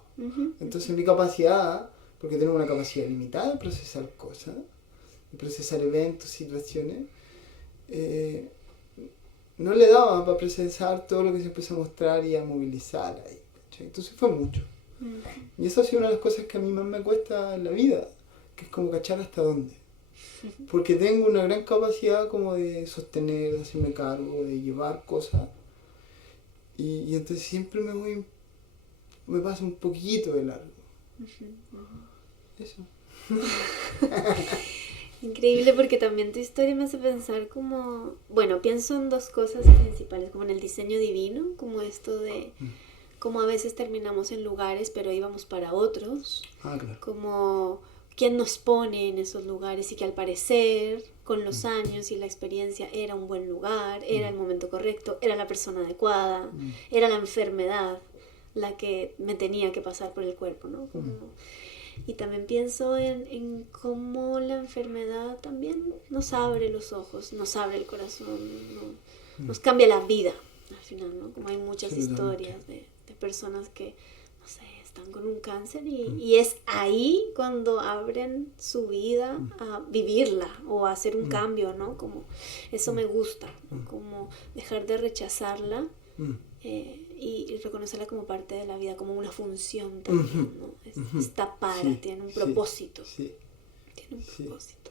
Entonces mi capacidad, porque tengo una capacidad limitada de procesar cosas, de procesar eventos, situaciones, no le daba para procesar todo lo que se empezó a mostrar y a movilizar ahí. Entonces fue mucho. Y eso ha sido una de las cosas que a mí más me cuesta en la vida, que es como cachar hasta dónde. Porque tengo una gran capacidad como de sostener, de hacerme cargo, de llevar cosas. Y entonces siempre me paso un poquito de largo. Eso. Increíble, porque también tu historia me hace pensar como, bueno, pienso en dos cosas principales, como en el diseño divino, como esto de cómo a veces terminamos en lugares pero íbamos para otros, Claro. como quién nos pone en esos lugares y que al parecer con los años y la experiencia era un buen lugar, era el momento correcto, era la persona adecuada, era la enfermedad la que me tenía que pasar por el cuerpo, ¿no? Y también pienso en cómo la enfermedad también nos abre los ojos, nos abre el corazón, nos cambia la vida al final, ¿no? Como hay muchas historias de personas que, no sé, están con un cáncer y es ahí cuando abren su vida a vivirla o a hacer un cambio, ¿no? Como eso me gusta, ¿no? Como dejar de rechazarla y reconocerla como parte de la vida, como una función también, ¿no? Está tiene un propósito. Tiene un propósito.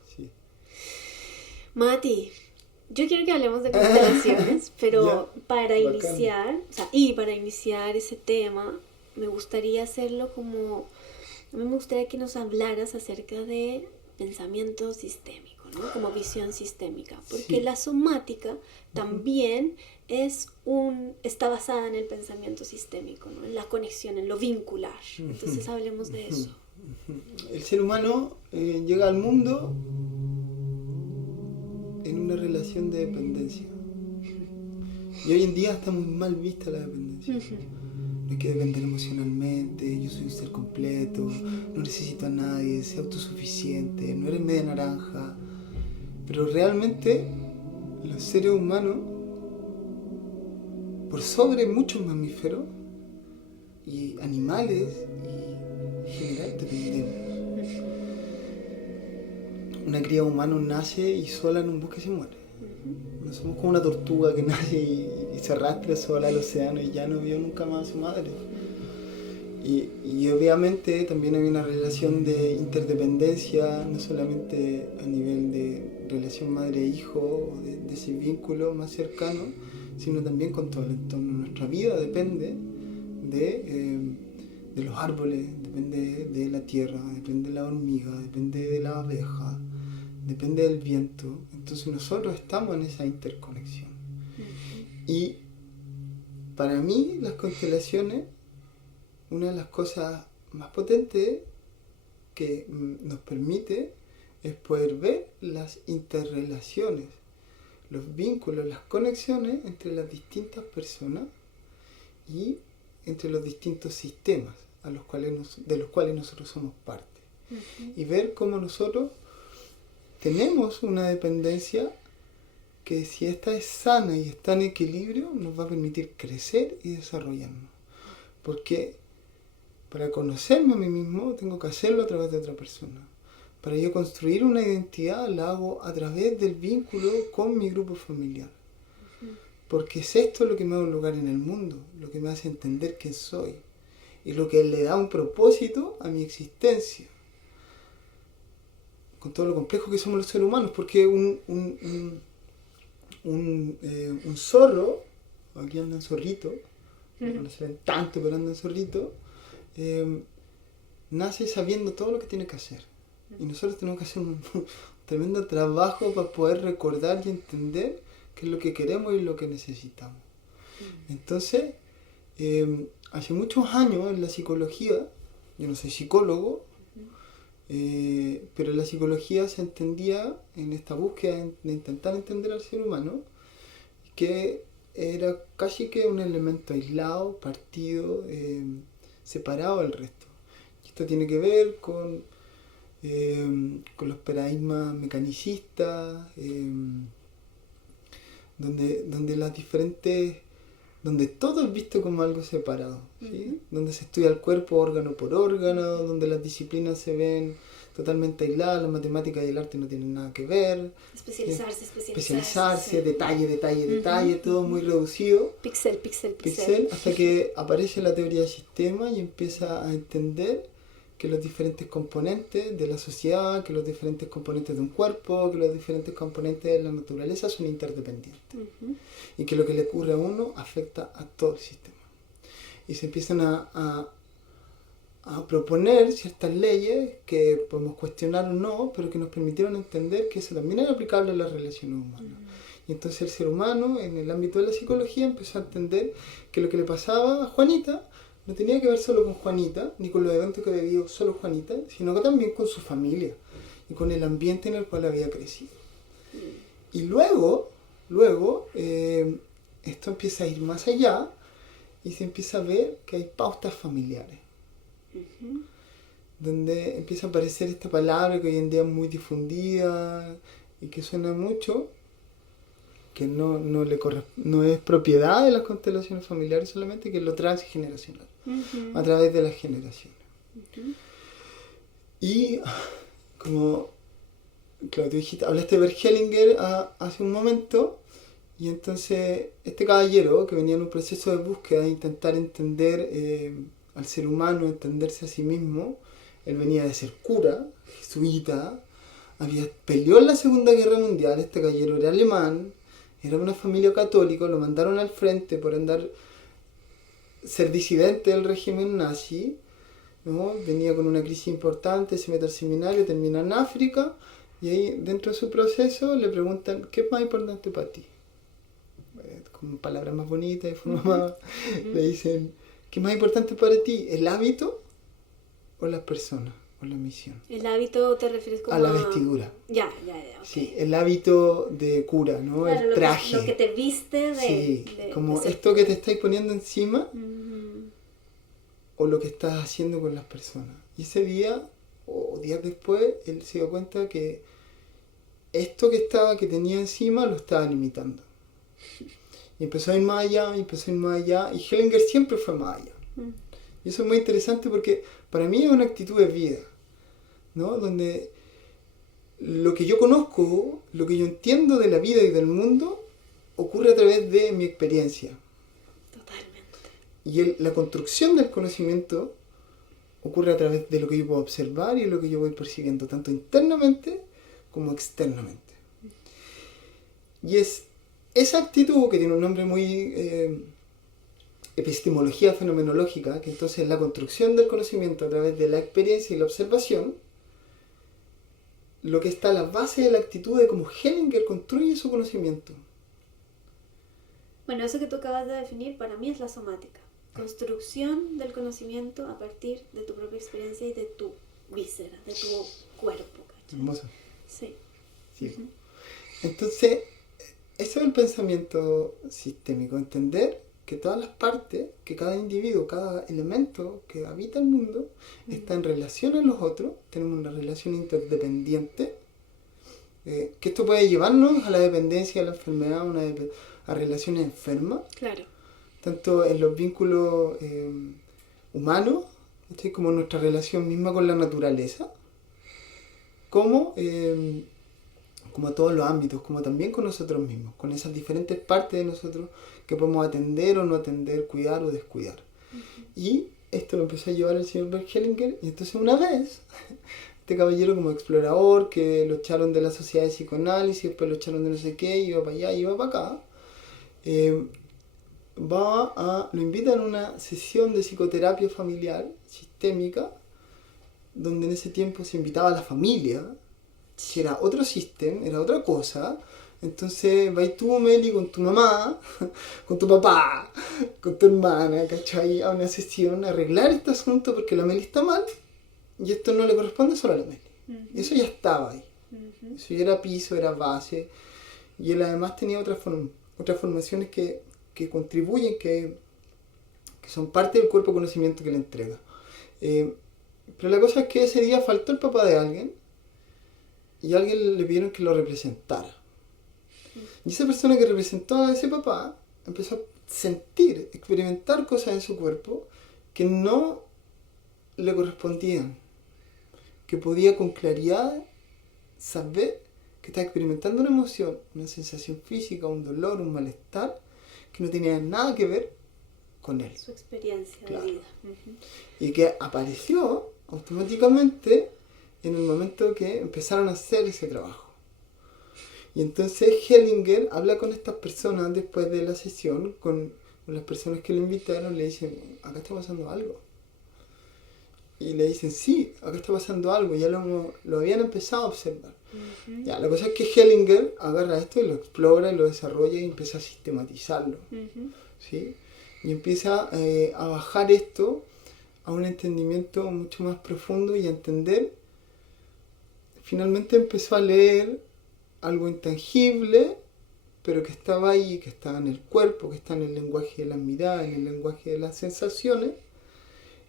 Mati, yo quiero que hablemos de constelaciones, pero para iniciar ese tema, me gustaría hacerlo como, a mí me gustaría que nos hablaras acerca de pensamiento sistémico, ¿no? Como visión sistémica, porque la somática también está basada en el pensamiento sistémico, ¿no? En la conexión, en lo vincular. Entonces hablemos de eso. El ser humano llega al mundo en una relación de dependencia. Y hoy en día está muy mal vista la dependencia. No hay que depender emocionalmente, yo soy un ser completo, no necesito a nadie, sé autosuficiente, no eres media naranja. Pero realmente los seres humanos, por sobre muchos mamíferos y animales y en general, dependemos. Una cría humana nace y sola en un bosque se muere. No somos como una tortuga que nace y se arrastra sola al océano y ya no vio nunca más a su madre. Y obviamente también hay una relación de interdependencia, no solamente a nivel de relación madre-hijo o de ese vínculo más cercano, sino también con todo el entorno. Nuestra vida depende del de los árboles, depende de la tierra, depende de la hormiga, depende de la abeja, depende del viento. Entonces nosotros estamos en esa interconexión. Y para mí las constelaciones, una de las cosas más potentes que nos permite es poder ver las interrelaciones, los vínculos, las conexiones entre las distintas personas y entre los distintos sistemas de los cuales nosotros somos parte. Y ver cómo nosotros tenemos una dependencia que, si esta es sana y está en equilibrio, nos va a permitir crecer y desarrollarnos. Porque para conocerme a mí mismo tengo que hacerlo a través de otra persona. Para yo construir una identidad la hago a través del vínculo con mi grupo familiar. Porque es esto lo que me da un lugar en el mundo, lo que me hace entender quién soy y lo que le da un propósito a mi existencia. Con todo lo complejo que somos los seres humanos, porque un zorro, aquí andan zorritos, no se ven tanto, pero andan zorritos, nace sabiendo todo lo que tiene que hacer. Y nosotros tenemos que hacer un tremendo trabajo para poder recordar y entender qué es lo que queremos y lo que necesitamos. Entonces, hace muchos años en la psicología, yo no soy psicólogo, pero en la psicología se entendía en esta búsqueda de intentar entender al ser humano que era casi que un elemento aislado, partido, separado del resto. Y esto tiene que ver con los paradigmas mecanicistas, donde las diferentes, donde todo es visto como algo separado, ¿sí? Donde se estudia el cuerpo órgano por órgano, donde las disciplinas se ven totalmente aisladas, las matemáticas y el arte no tienen nada que ver. Especializarse, sí. detalle, todo muy reducido. Pixel. Hasta que aparece la teoría del sistema y empieza a entender que los diferentes componentes de la sociedad, que los diferentes componentes de un cuerpo, que los diferentes componentes de la naturaleza son interdependientes. Y que lo que le ocurre a uno afecta a todo el sistema. Y se empiezan a proponer ciertas leyes que podemos cuestionar o no, pero que nos permitieron entender que eso también era aplicable a las relaciones humanas. Y entonces el ser humano, en el ámbito de la psicología, empezó a entender que lo que le pasaba a Juanita no tenía que ver solo con Juanita, ni con los eventos que había vivido solo Juanita, sino que también con su familia y con el ambiente en el cual había crecido. Y luego esto empieza a ir más allá y se empieza a ver que hay pautas familiares, donde empieza a aparecer esta palabra que hoy en día es muy difundida y que suena mucho, que no es propiedad de las constelaciones familiares solamente, que es lo transgeneracional, a través de las generaciones. Y como, claro, tú dijiste, hablaste de Bert Hellinger hace un momento, y entonces este caballero que venía en un proceso de búsqueda de intentar entender al ser humano, entenderse a sí mismo, él venía de ser cura, jesuita, peleó en la Segunda Guerra Mundial, este caballero era alemán, era una familia católica, lo mandaron al frente por ser disidente del régimen nazi, ¿no? Venía con una crisis importante, se mete al seminario, termina en África, y ahí dentro de su proceso le preguntan, ¿qué es más importante para ti? Con palabras más bonitas, de forma más, le dicen, ¿qué es más importante para ti? ¿El hábito o las personas? O la misión. ¿El hábito te refieres como a la vestidura? Ya, okay. Sí, el hábito de cura, ¿no? Claro, el traje. Lo que te viste Sí, como esto que te estáis poniendo encima o lo que estás haciendo con las personas. Y ese día, o días después, él se dio cuenta que esto que tenía encima lo estaban imitando. Y empezó a ir más allá, y Hellinger siempre fue más allá. Y eso es muy interesante porque para mí es una actitud de vida, ¿no? Donde lo que yo conozco, lo que yo entiendo de la vida y del mundo, ocurre a través de mi experiencia. Totalmente. Y la construcción del conocimiento ocurre a través de lo que yo puedo observar y lo que yo voy percibiendo, tanto internamente como externamente. Y es esa actitud, que tiene un nombre muy epistemología fenomenológica, que entonces es la construcción del conocimiento a través de la experiencia y la observación, lo que está a la base de la actitud de cómo Hellinger construye su conocimiento. Bueno, eso que tú acabas de definir para mí es la somática. Construcción del conocimiento a partir de tu propia experiencia y de tu víscera, de tu cuerpo. ¿Cachai? Hermoso. Sí. Sí. Entonces, eso es el pensamiento sistémico, entender que todas las partes, que cada individuo, cada elemento que habita el mundo está en relación a los otros, tenemos una relación interdependiente, que esto puede llevarnos a la dependencia, a la enfermedad, a relaciones enfermas, Claro. tanto en los vínculos humanos, ¿sí? Como nuestra relación misma con la naturaleza, como a todos los ámbitos, como también con nosotros mismos, con esas diferentes partes de nosotros que podemos atender o no atender, cuidar o descuidar. Y esto lo empezó a llevar el señor Bert Hellinger, y entonces una vez, este caballero como explorador, que lo echaron de la sociedad de psicoanálisis, después lo echaron de no sé qué, iba para allá, iba para acá, lo invitan a una sesión de psicoterapia familiar sistémica, donde en ese tiempo se invitaba a la familia, que era otro sistema, era otra cosa. Entonces vais tú, Meli, con tu mamá, con tu papá, con tu hermana, ¿cachai? A una sesión, a arreglar este asunto porque la Meli está mal y esto no le corresponde solo a la Meli. Eso ya estaba ahí. Eso ya era piso, era base, y él además tenía otras formaciones que contribuyen, que son parte del cuerpo de conocimiento que le entrega. Pero la cosa es que ese día faltó el papá de alguien y a alguien le pidieron que lo representara. Y esa persona que representó a ese papá empezó a sentir, experimentar cosas en su cuerpo que no le correspondían, que podía con claridad saber que estaba experimentando una emoción, una sensación física, un dolor, un malestar que no tenía nada que ver con él. Su experiencia Claro. de vida. Y que apareció automáticamente en el momento que empezaron a hacer ese trabajo. Y entonces Hellinger habla con estas personas después de la sesión, con las personas que lo invitaron, le dicen, acá está pasando algo. Y le dicen, sí, acá está pasando algo, ya lo habían empezado a observar. Ya, la cosa es que Hellinger agarra esto y lo explora y lo desarrolla y empieza a sistematizarlo. ¿Sí? Y empieza a bajar esto a un entendimiento mucho más profundo y a entender. Finalmente empezó a leer algo intangible, pero que estaba ahí, que estaba en el cuerpo, que está en el lenguaje de las miradas, en el lenguaje de las sensaciones,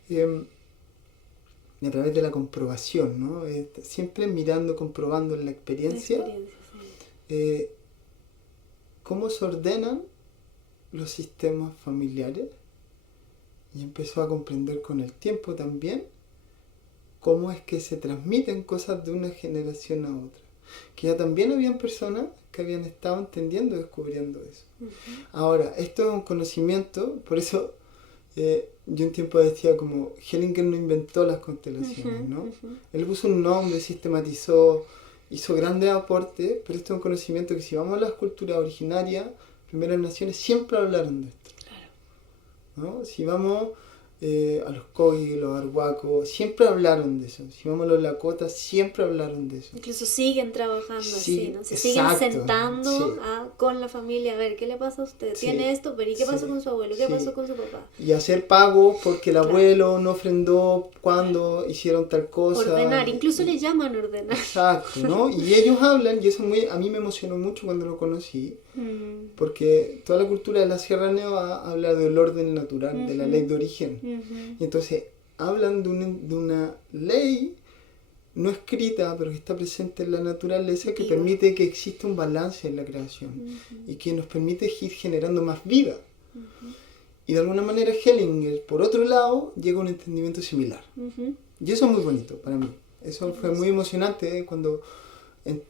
y a través de la comprobación, ¿no? Siempre mirando, comprobando en la experiencia, cómo se ordenan los sistemas familiares, y empezó a comprender con el tiempo también cómo es que se transmiten cosas de una generación a otra. Que ya también habían personas que habían estado entendiendo y descubriendo eso. Ahora, esto es un conocimiento, por eso yo un tiempo decía como Hellinger no inventó las constelaciones, ¿no? Él puso un nombre, sistematizó, hizo grandes aportes, pero esto es un conocimiento que si vamos a las culturas originarias, primeras naciones siempre hablaron de esto. ¿No? Si vamos a los Kogi, los Arhuacos, siempre hablaron de eso. Si vamos a los Lakotas, siempre hablaron de eso. Incluso siguen trabajando Sí, así, ¿no? Se exacto, siguen sentando sí. con la familia a ver qué le pasa a usted. Sí, Tiene esto, pero ¿y qué pasó sí, con su abuelo? ¿Qué sí. pasó con su papá? Y hacer pagos porque el Claro. abuelo no ofrendó cuando hicieron tal cosa. Ordenar, incluso le llaman ordenar. Exacto, ¿no? Y ellos hablan, y eso a mí me emocionó mucho cuando lo conocí, porque toda la cultura de la Sierra Nevada habla del orden natural, de la ley de origen. Y entonces hablan de una ley no escrita, pero que está presente en la naturaleza, que permite que exista un balance en la creación y que nos permite ir generando más vida. Y de alguna manera Hellinger, por otro lado, llega a un entendimiento similar. Y eso es muy bonito para mí. Eso fue muy emocionante cuando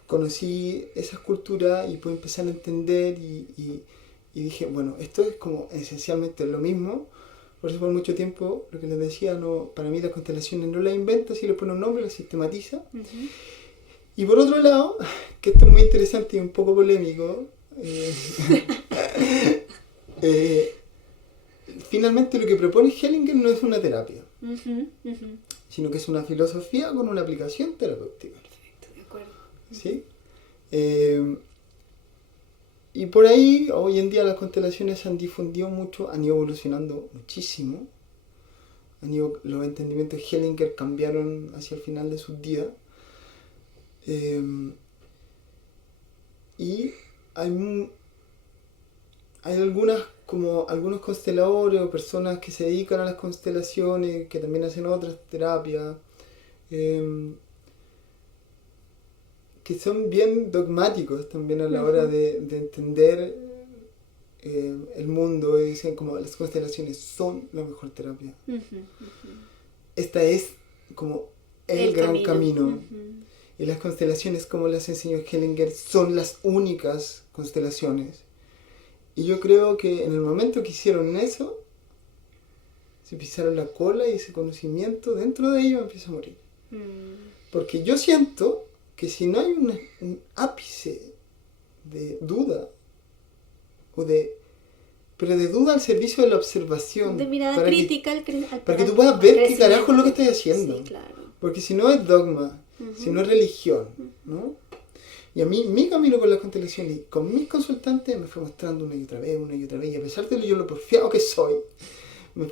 conocí esa cultura y pude empezar a entender y dije, bueno, esto es como esencialmente lo mismo. Por eso por mucho tiempo, lo que les decía, para mí las constelaciones no las inventa, si le pone un nombre, las sistematiza. Y por otro lado, que esto es muy interesante y un finalmente lo que propone Hellinger no es una terapia, Ujú, ujú. sino que es una filosofía con una aplicación terapéutica. Perfecto, de acuerdo. ¿Sí? Y por ahí, hoy en día las constelaciones se han difundido mucho, han ido evolucionando muchísimo. Los entendimientos de Hellinger cambiaron hacia el final de sus días. Y hay algunos consteladores o personas que se dedican a las constelaciones, que también hacen otras terapias, que son bien dogmáticos también a la hora de entender el mundo, y dicen como las constelaciones son la mejor terapia. Ujú, ujú. Esta es como el gran camino. Ujú. Y las constelaciones, como las enseñó Hellinger, son las únicas constelaciones. Y yo creo que en el momento que hicieron eso, se pisaron la cola y ese conocimiento dentro de ellos empieza a morir. Porque yo siento que si no hay un ápice de duda, pero de duda al servicio de la observación, De mirada para crítica para que tú puedas ver qué crecimiento. carajo es lo que estás haciendo. Sí, claro. Porque si no es dogma, Ujú. si no es religión, ¿no? Y a mí, mi camino con las constelaciones y con mis consultantes me fue mostrando una y otra vez, y a pesar de lo porfiado que soy, me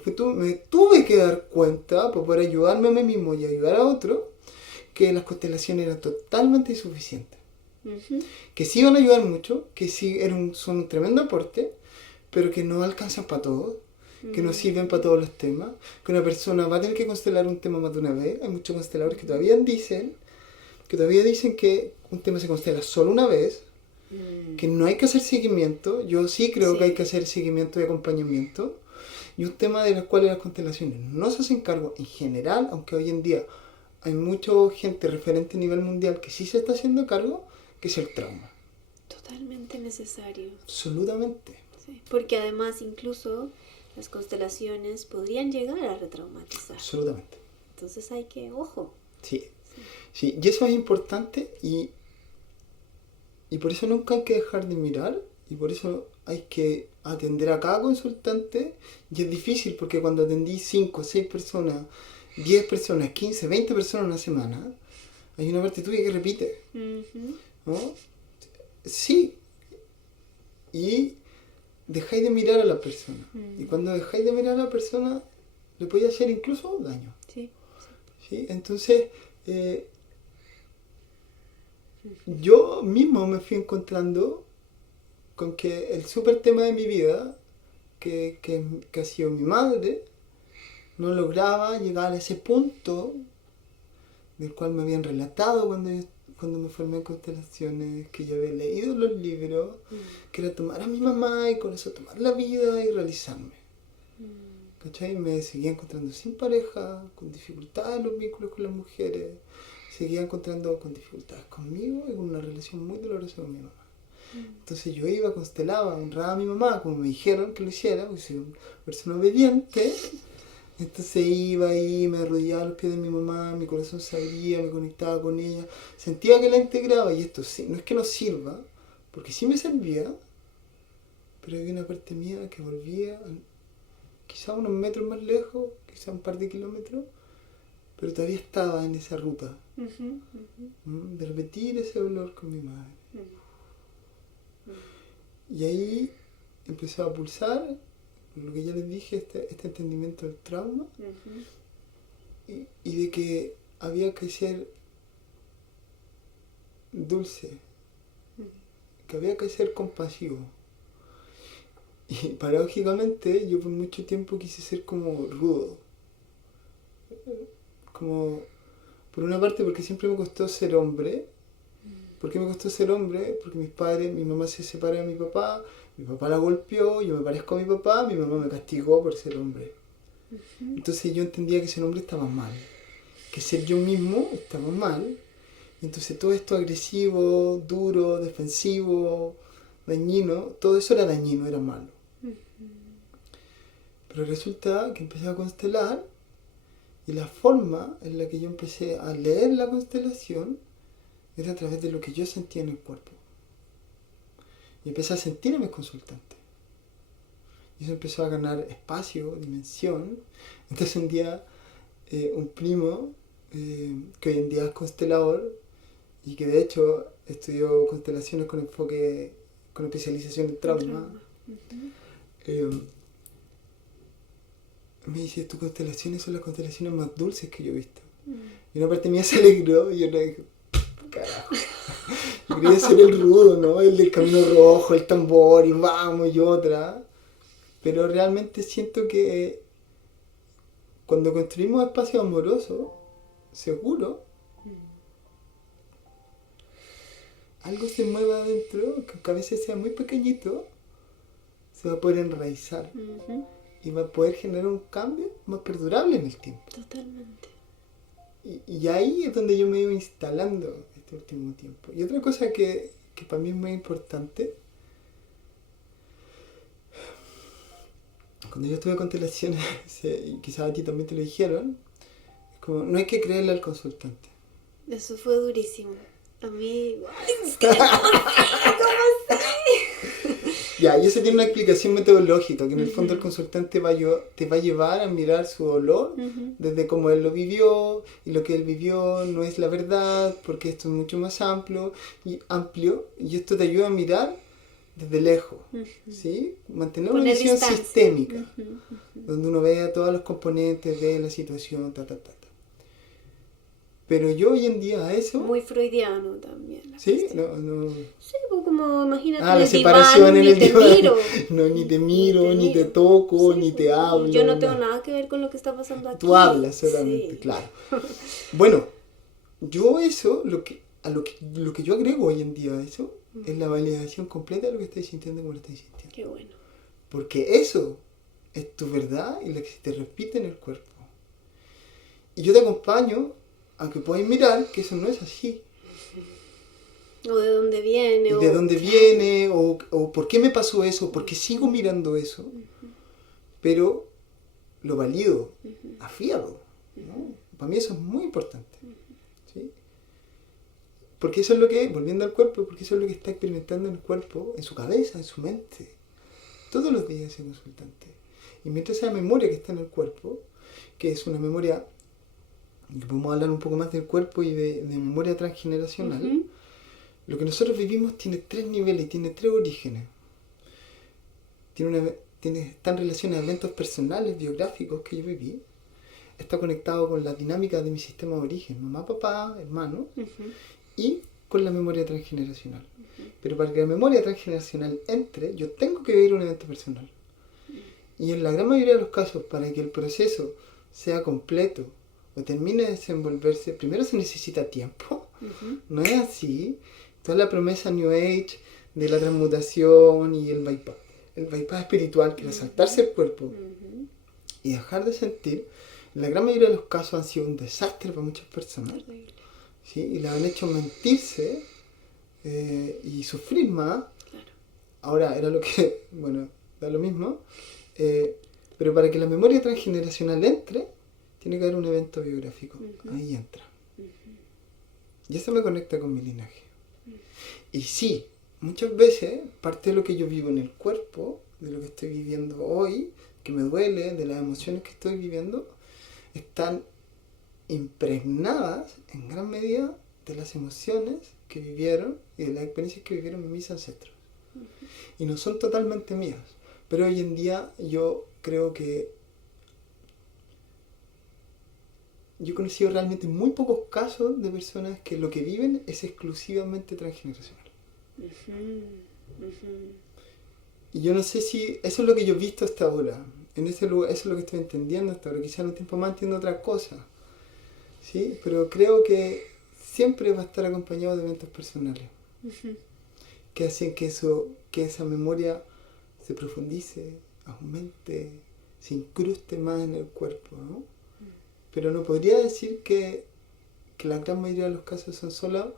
tuve que dar cuenta, para poder ayudarme a mí mismo y ayudar a otros, que las constelaciones eran totalmente insuficientes. Ujú. Que sí van a ayudar mucho, que sí son un tremendo aporte, pero que no alcanzan para todos, que no sirven para todos los temas, que una persona va a tener que constelar un tema más de una vez. Hay muchos consteladores que todavía dicen que un tema se constela solo una vez, que no hay que hacer seguimiento. Yo sí creo que hay que hacer seguimiento y acompañamiento. Y un tema de los cuales las constelaciones no se hacen cargo en general, aunque hoy en día hay mucha gente referente a nivel mundial que sí se está haciendo cargo, que es el trauma. Totalmente necesario. Absolutamente. Sí. Porque además incluso las constelaciones podrían llegar a retraumatizar. Absolutamente. Entonces hay que, ojo. Sí. Sí, y eso es importante y por eso nunca hay que dejar de mirar y por eso hay que atender a cada consultante. Y es difícil porque cuando atendí 5, 6 personas, 10 personas, 15, 20 personas una semana, hay una parte tuya que repite, Ujú. ¿no? Sí. Y dejáis de mirar a la persona. Y cuando dejáis de mirar a la persona, le puede hacer incluso daño. Sí. ¿Sí? Entonces, yo mismo me fui encontrando con que el súper tema de mi vida, que ha sido mi madre, no lograba llegar a ese punto del cual me habían relatado cuando me formé en constelaciones, que yo había leído los libros, que era tomar a mi mamá y con eso tomar la vida y realizarme. ¿Cachai? Me seguía encontrando sin pareja, con dificultades en los vínculos con las mujeres, seguía encontrando con dificultades conmigo y con una relación muy dolorosa con mi mamá. Entonces yo iba, constelaba, honraba a mi mamá como me dijeron que lo hiciera, porque soy una persona obediente. Entonces iba ahí, me arrodillaba a los pies de mi mamá, mi corazón se abría, me conectaba con ella, sentía que la integraba, y esto sí, no es que no sirva, porque sí me servía, pero había una parte mía que volvía quizá unos metros más lejos, quizá un par de kilómetros, pero todavía estaba en esa ruta, de repetir ese dolor con mi madre. Y ahí empezó a pulsar, lo que ya les dije, este entendimiento del trauma, y de que había que ser dulce, que había que ser compasivo. Y paradójicamente yo por mucho tiempo quise ser como rudo. Como, por una parte porque siempre me costó ser hombre. ¿Por qué me costó ser hombre? Porque mi mamá se separó de mi papá la golpeó, yo me parezco a mi papá, mi mamá me castigó por ser hombre. Entonces yo entendía que ser hombre estaba mal, que ser yo mismo estaba mal. Entonces todo esto agresivo, duro, defensivo, dañino, todo eso era dañino, era malo. Pero resulta que empecé a constelar y la forma en la que yo empecé a leer la constelación era a través de lo que yo sentía en el cuerpo. Y empecé a sentir a mis consultantes. y eso empezó a ganar espacio, dimensión. Entonces un día un primo, que hoy en día es constelador, y que de hecho estudió constelaciones con enfoque, con especialización en trauma, me dice, tus constelaciones son las constelaciones más dulces que yo he visto. Y una parte mía se alegró y yo le dije, carajo, yo quería ser el rudo, ¿no? El del camino rojo, el tambor y vamos y otra. Pero realmente siento que cuando construimos espacios amorosos, seguros, algo se mueve adentro, que aunque a veces sea muy pequeñito, se va a poder enraizar. Y va a poder generar un cambio más perdurable en el tiempo. Totalmente. Y ahí es donde yo me he ido instalando este último tiempo. Y otra cosa que para mí es muy importante, cuando yo estuve con constelaciones, y quizás a ti también te lo dijeron, es como, no hay que creerle al consultante. Eso fue durísimo. A mí... Es que ¿cómo así? Ya, y eso tiene una explicación metodológica, que en el fondo el consultante te va a llevar a mirar su dolor desde cómo él lo vivió, y lo que él vivió no es la verdad, porque esto es mucho más amplio, y esto te ayuda a mirar desde lejos, ¿sí? Mantener una visión sistémica, donde uno vea todos los componentes de la situación, Pero yo hoy en día a eso... Muy freudiano también. ¿Sí? No. Sí, pues como imagínate la el separación diván, en el ni te diván. miro. No, ni te miro, ni te toco, Sí, ni te pues, hablo. yo no tengo nada que ver con lo que está pasando aquí. Tú hablas solamente, Sí. claro. Bueno, yo eso, lo que yo agrego hoy en día a eso, es la validación completa de lo que estáis sintiendo como lo estáis sintiendo. Qué bueno. Porque eso es tu verdad y la que se te repite en el cuerpo. Y yo te acompaño a que podáis mirar que eso no es así. O de dónde viene. Y de dónde viene, o por qué me pasó eso, por qué sigo mirando eso. Pero lo valido, afíalo, ¿no? Para mí eso es muy importante. ¿Sí? Porque eso es lo que, volviendo al cuerpo, porque eso es lo que está experimentando en el cuerpo, en su cabeza, en su mente. Todos los días ese consultante. Y mientras esa memoria que está en el cuerpo, que es una memoria, que podemos hablar un poco más del cuerpo y de memoria transgeneracional, lo que nosotros vivimos tiene 3 niveles, tiene 3 orígenes. Está en relación a eventos personales, biográficos que yo viví. Está conectado con la dinámica de mi sistema de origen, mamá, papá, hermano, y con la memoria transgeneracional. Pero para que la memoria transgeneracional entre, yo tengo que vivir un evento personal. Y en la gran mayoría de los casos, para que el proceso sea completo o termine de desenvolverse, primero se necesita tiempo. No es así. Toda la promesa New Age de la transmutación y el bypass espiritual, que es saltarse el cuerpo y dejar de sentir, en la gran mayoría de los casos han sido un desastre para muchas personas. ¿Sí? Y le han hecho mentirse y sufrir más. Claro. Ahora, era lo que, bueno, da lo mismo, pero para que la memoria transgeneracional entre, tiene que haber un evento biográfico. Ahí entra. Y eso me conecta con mi linaje. Y sí, muchas veces parte de lo que yo vivo en el cuerpo, de lo que estoy viviendo hoy, que me duele, de las emociones que estoy viviendo, están impregnadas en gran medida de las emociones que vivieron y de las experiencias que vivieron mis ancestros. Y no son totalmente mías. Pero hoy en día yo creo que yo he conocido realmente muy pocos casos de personas que lo que viven es exclusivamente transgeneracional. Y yo no sé si eso es lo que yo he visto hasta ahora. En ese lugar, eso es lo que estoy entendiendo hasta ahora. Quizá en un tiempo más entiendo otra cosa. ¿Sí? Pero creo que siempre va a estar acompañado de eventos personales. Que hacen que esa memoria se profundice, aumente, se incruste más en el cuerpo, ¿no? Pero no podría decir que la gran mayoría de los casos son solo...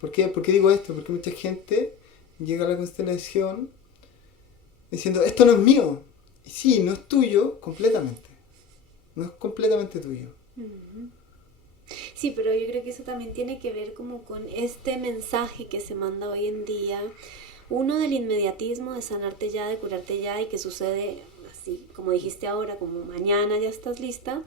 ¿Por qué digo esto? Porque mucha gente llega a la constelación diciendo, esto no es mío. Y sí, no es tuyo completamente. No es completamente tuyo. Sí, pero yo creo que eso también tiene que ver como con este mensaje que se manda hoy en día. Uno, del inmediatismo, de sanarte ya, de curarte ya, y que sucede así, como dijiste ahora, como mañana ya estás lista.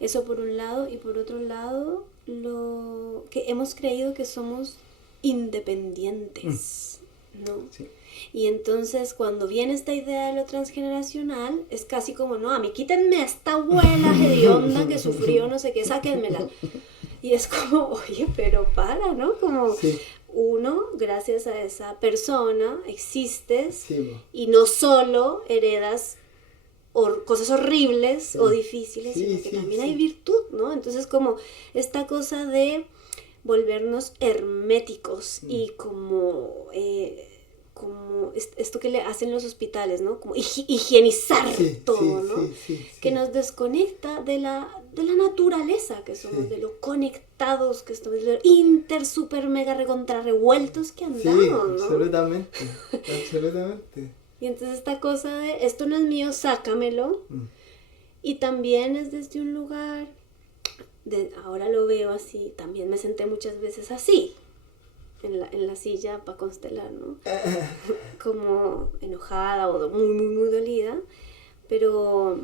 Eso por un lado, y por otro lado, lo que hemos creído que somos independientes, ¿no? Sí. Y entonces cuando viene esta idea de lo transgeneracional, es casi como, no, a mí quítenme a esta abuela hedionda que sufrió no sé qué, sáquenmela. Y es como, oye, pero para, ¿no? Como Sí. uno, gracias a esa persona, existes Sí, po. y no solo heredas cosas horribles Sí. o difíciles, Sí, sino que sí, también sí. hay virtud, ¿no? Entonces como esta cosa de volvernos herméticos y como esto que le hacen los hospitales, ¿no? Como higienizar Sí, todo, sí, ¿no? sí, sí, Que sí. nos desconecta de la naturaleza que somos, Sí. de lo conectados que estamos, de lo inter, super, mega, recontra revueltos que Sí, andamos, ¿no? absolutamente, absolutamente. Y entonces esta cosa de, esto no es mío, sácamelo. Mm. Y también es desde un lugar, ahora lo veo así, también me senté muchas veces así, en la silla para constelar, ¿no? Como enojada o muy, muy, muy dolida, pero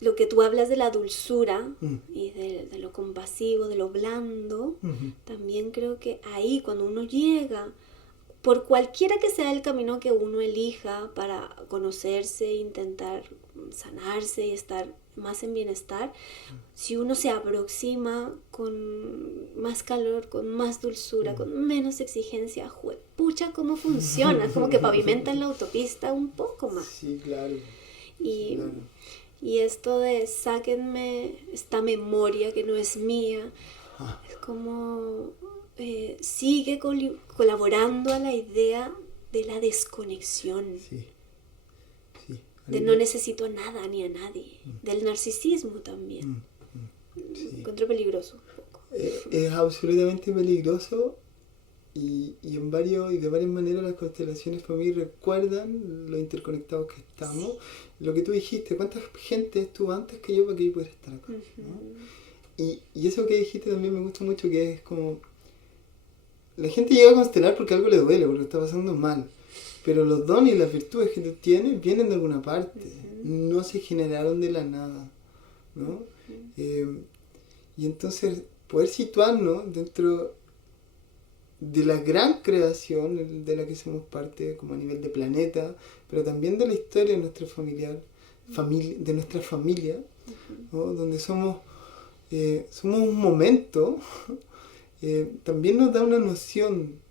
lo que tú hablas de la dulzura y de lo compasivo, de lo blando, Ujú. también creo que ahí cuando uno llega, por cualquiera que sea el camino que uno elija para conocerse, intentar sanarse y estar más en bienestar, si uno se aproxima con más calor, con más dulzura, con menos exigencia, pucha, cómo funciona, es como que pavimentan la autopista un poco más. Sí, claro. Y, Claro. y esto de sáquenme esta memoria que no es mía, Ah. es como sigue colaborando a la idea de la desconexión, Sí. Sí. de no necesito a nada ni a nadie, del narcisismo también. Sí. Encuentro peligroso un poco. Es absolutamente peligroso y de varias maneras las constelaciones para mí recuerdan lo interconectados que estamos. Lo que tú dijiste, ¿cuánta gente estuvo antes que yo para que yo pudiera estar acá? ¿No? Y eso que dijiste también me gusta mucho, que es como la gente llega a constelar porque algo le duele, porque está pasando mal. Pero los dones y las virtudes que tú tienes vienen de alguna parte, no se generaron de la nada, ¿no? Y entonces poder situarnos dentro de la gran creación de la que somos parte, como a nivel de planeta, pero también de la historia de nuestra de nuestra familia, ¿no? Donde somos un momento, también nos da una noción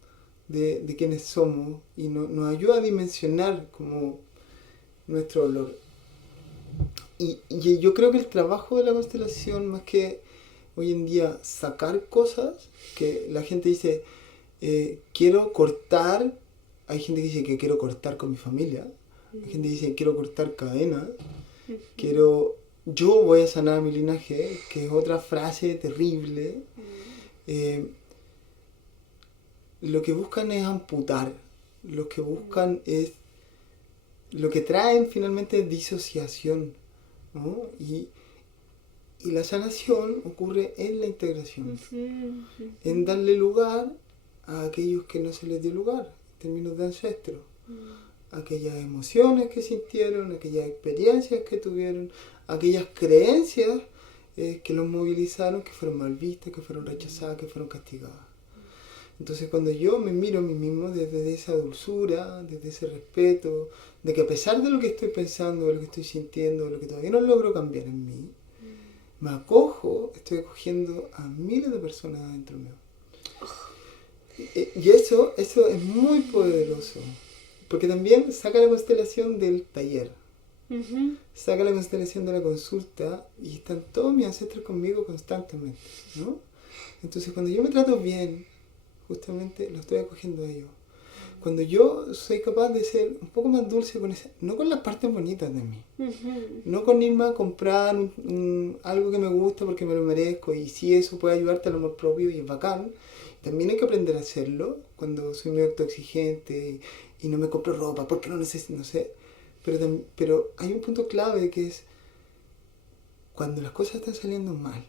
de quiénes somos y nos ayuda a dimensionar como nuestro dolor. Y yo creo que el trabajo de la constelación, más que hoy en día sacar cosas, que la gente dice, quiero cortar, hay gente que dice que quiero cortar con mi familia, hay gente que dice quiero cortar cadenas, yo voy a sanar mi linaje, que es otra frase terrible. Lo que buscan es amputar, lo que buscan es, lo que traen finalmente es disociación, ¿no? Y la sanación ocurre en la integración, en darle lugar a aquellos que no se les dio lugar, en términos de ancestros, aquellas emociones que sintieron, aquellas experiencias que tuvieron, aquellas creencias que los movilizaron, que fueron mal vistas, que fueron rechazadas, que fueron castigadas. Entonces cuando yo me miro a mí mismo desde esa dulzura, desde ese respeto, de que a pesar de lo que estoy pensando, de lo que estoy sintiendo, de lo que todavía no logro cambiar en mí, me acojo, estoy acogiendo a miles de personas adentro mío. Y eso es muy poderoso, porque también saca la constelación del taller, saca la constelación de la consulta y están todos mis ancestros conmigo constantemente, ¿no? Entonces cuando yo me trato bien, justamente lo estoy acogiendo a ellos. Cuando yo soy capaz de ser un poco más dulce con no con las partes bonitas de mí, no con irme a comprar algo que me gusta porque me lo merezco, y si eso puede ayudarte al amor propio y es bacán, también hay que aprender a hacerlo cuando soy muy autoexigente y no me compro ropa porque no necesito, no sé. Pero hay un punto clave que es cuando las cosas están saliendo mal,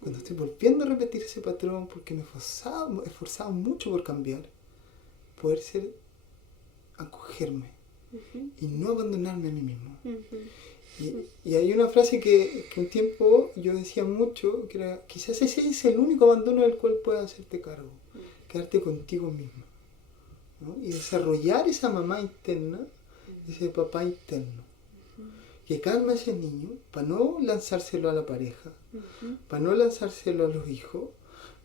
cuando estoy volviendo a repetir ese patrón porque me he esforzado mucho por cambiar, poder ser acogerme y no abandonarme a mí mismo. Ujú. Y hay una frase que un tiempo yo decía mucho, que era, quizás ese es el único abandono del cual puedes hacerte cargo, quedarte contigo mismo, ¿no? Y desarrollar esa mamá interna, ese papá interno, que calma a ese niño para no lanzárselo a la pareja, para no lanzárselo a los hijos,